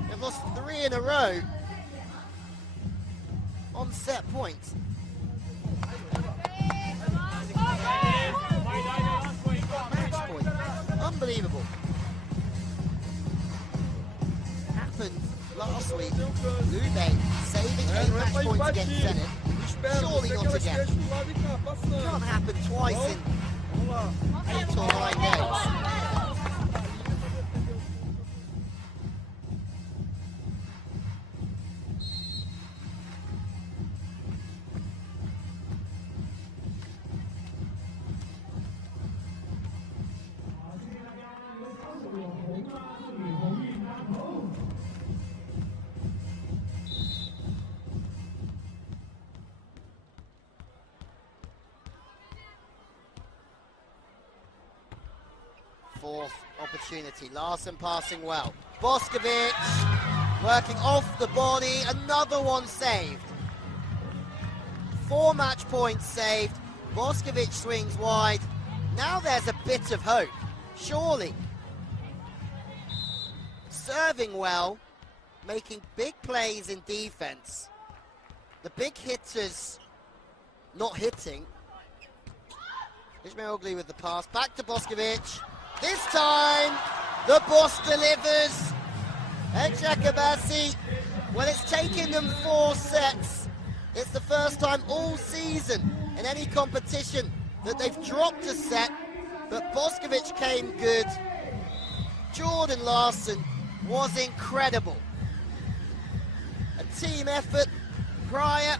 have lost 3 in a row on set point. Match point. Unbelievable. Happened last week. Clube saving 8 match points against Zenit. Surely not again. Can't happen twice in 8 or 9 games. Fourth opportunity. Larson passing well. Boskovic working off the body. Another one saved. 4 match points saved. Boskovic swings wide. Now there's a bit of hope. Surely. Serving well. Making big plays in defense. The big hitters not hitting. Ismailoglu with the pass. Back to Boskovic. This time, the boss delivers. Eczacibasi, well, it's taken them 4 sets. It's the first time all season in any competition that they've dropped a set, but Boskovic came good. Jordan Larson was incredible. A team effort. Praia,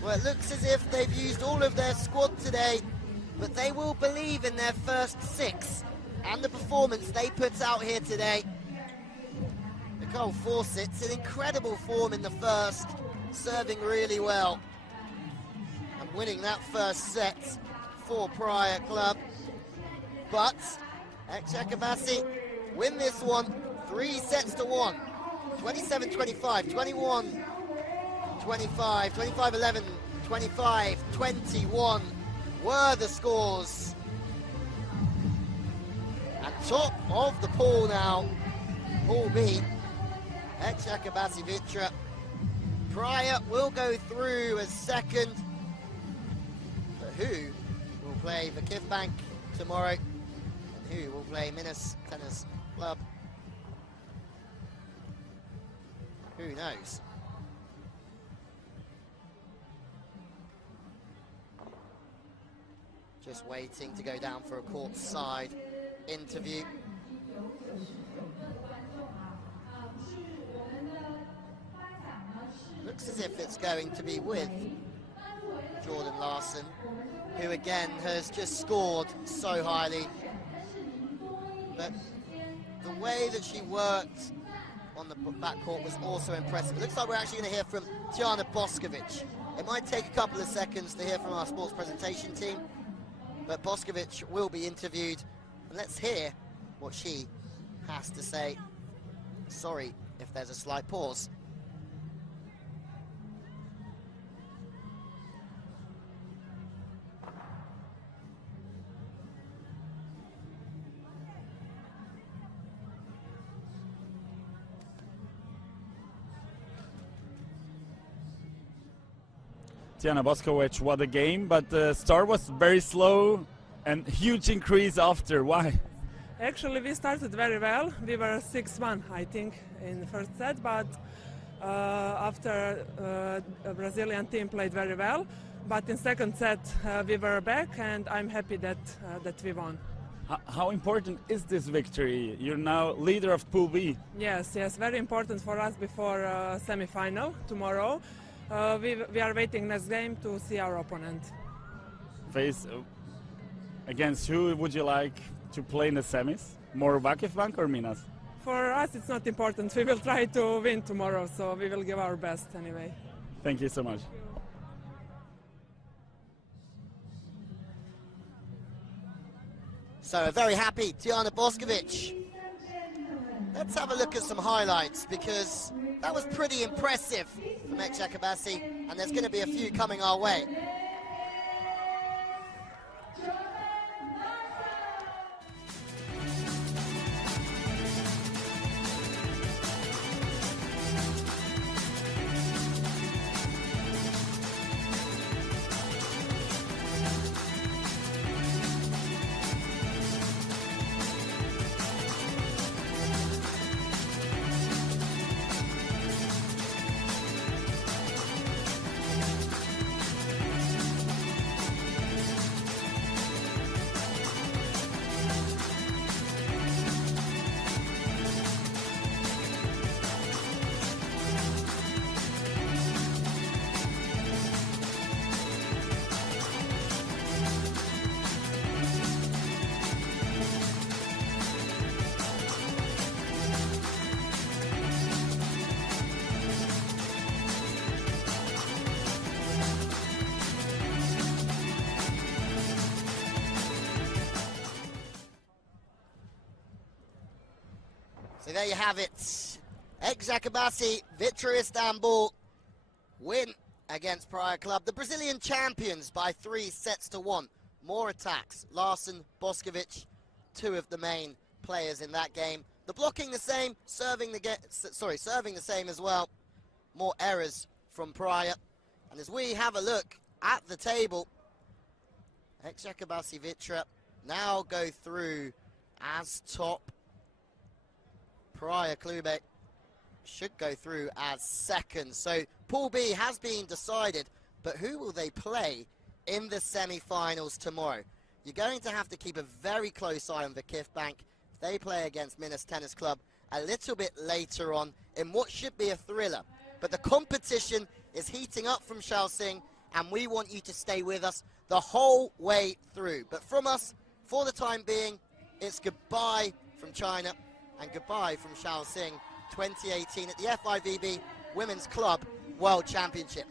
well, it looks as if they've used all of their squad today, but they will believe in their first 6 and the performance they put out here today. Nicole Fawcett's in incredible form in the first, serving really well and winning that first set for Praia Club. But Eczacibasi win this one 3 sets to 1. 27-25, 21-25, 25-11, 25-21. Were the scores. And top of the pool now, Pool B, Eczacibasi Vitra. Praia will go through as second, but who will play for Kifbank tomorrow, and who will play Minas Tennis Club? Who knows? Just waiting to go down for a courtside interview. Looks as if it's going to be with Jordan Larson, who again has just scored so highly. But the way that she worked on the backcourt was also impressive. It looks like we're actually going to hear from Tijana Boskovic. It might take a couple of seconds to hear from our sports presentation team, but Boskovic will be interviewed, and let's hear what she has to say. Sorry if there's a slight pause. Tijana Boskovic, what a game, but the start was very slow and huge increase after. Why? Actually, we started very well. We were 6-1, I think, in the first set, but after a Brazilian team played very well. But in second set, we were back, and I'm happy that we won. How important is this victory? You're now leader of Pool B. Yes, very important for us before semi-final tomorrow. We are waiting next game to see our opponent. Face against who would you like to play in the semis? More Vakifbank or Minas? For us, it's not important. We will try to win tomorrow, so we will give our best anyway. Thank you so much. So very happy, Tijana Boskovic. Let's have a look at some highlights, because that was pretty impressive from Eczacibasi, and there's going to be a few coming our way. So there you have it. Eczacibasi, Vitra Istanbul win against Praia Club. The Brazilian champions by 3-1. More attacks. Larson, Boskovic, two of the main players in that game. The blocking the same, serving the same as well. More errors from Praia. And as we have a look at the table, Eczacibasi Vitra now go through as top. Praia Clube should go through as second. So Pool B has been decided, but who will they play in the semi-finals tomorrow? You're going to have to keep a very close eye on the Kif Bank. They play against Minas Tennis Club a little bit later on in what should be a thriller. But the competition is heating up from Shaoxing, and we want you to stay with us the whole way through. But from us, for the time being, it's goodbye from China and goodbye from Shaoxing 2018 at the FIVB Women's Club World Championship.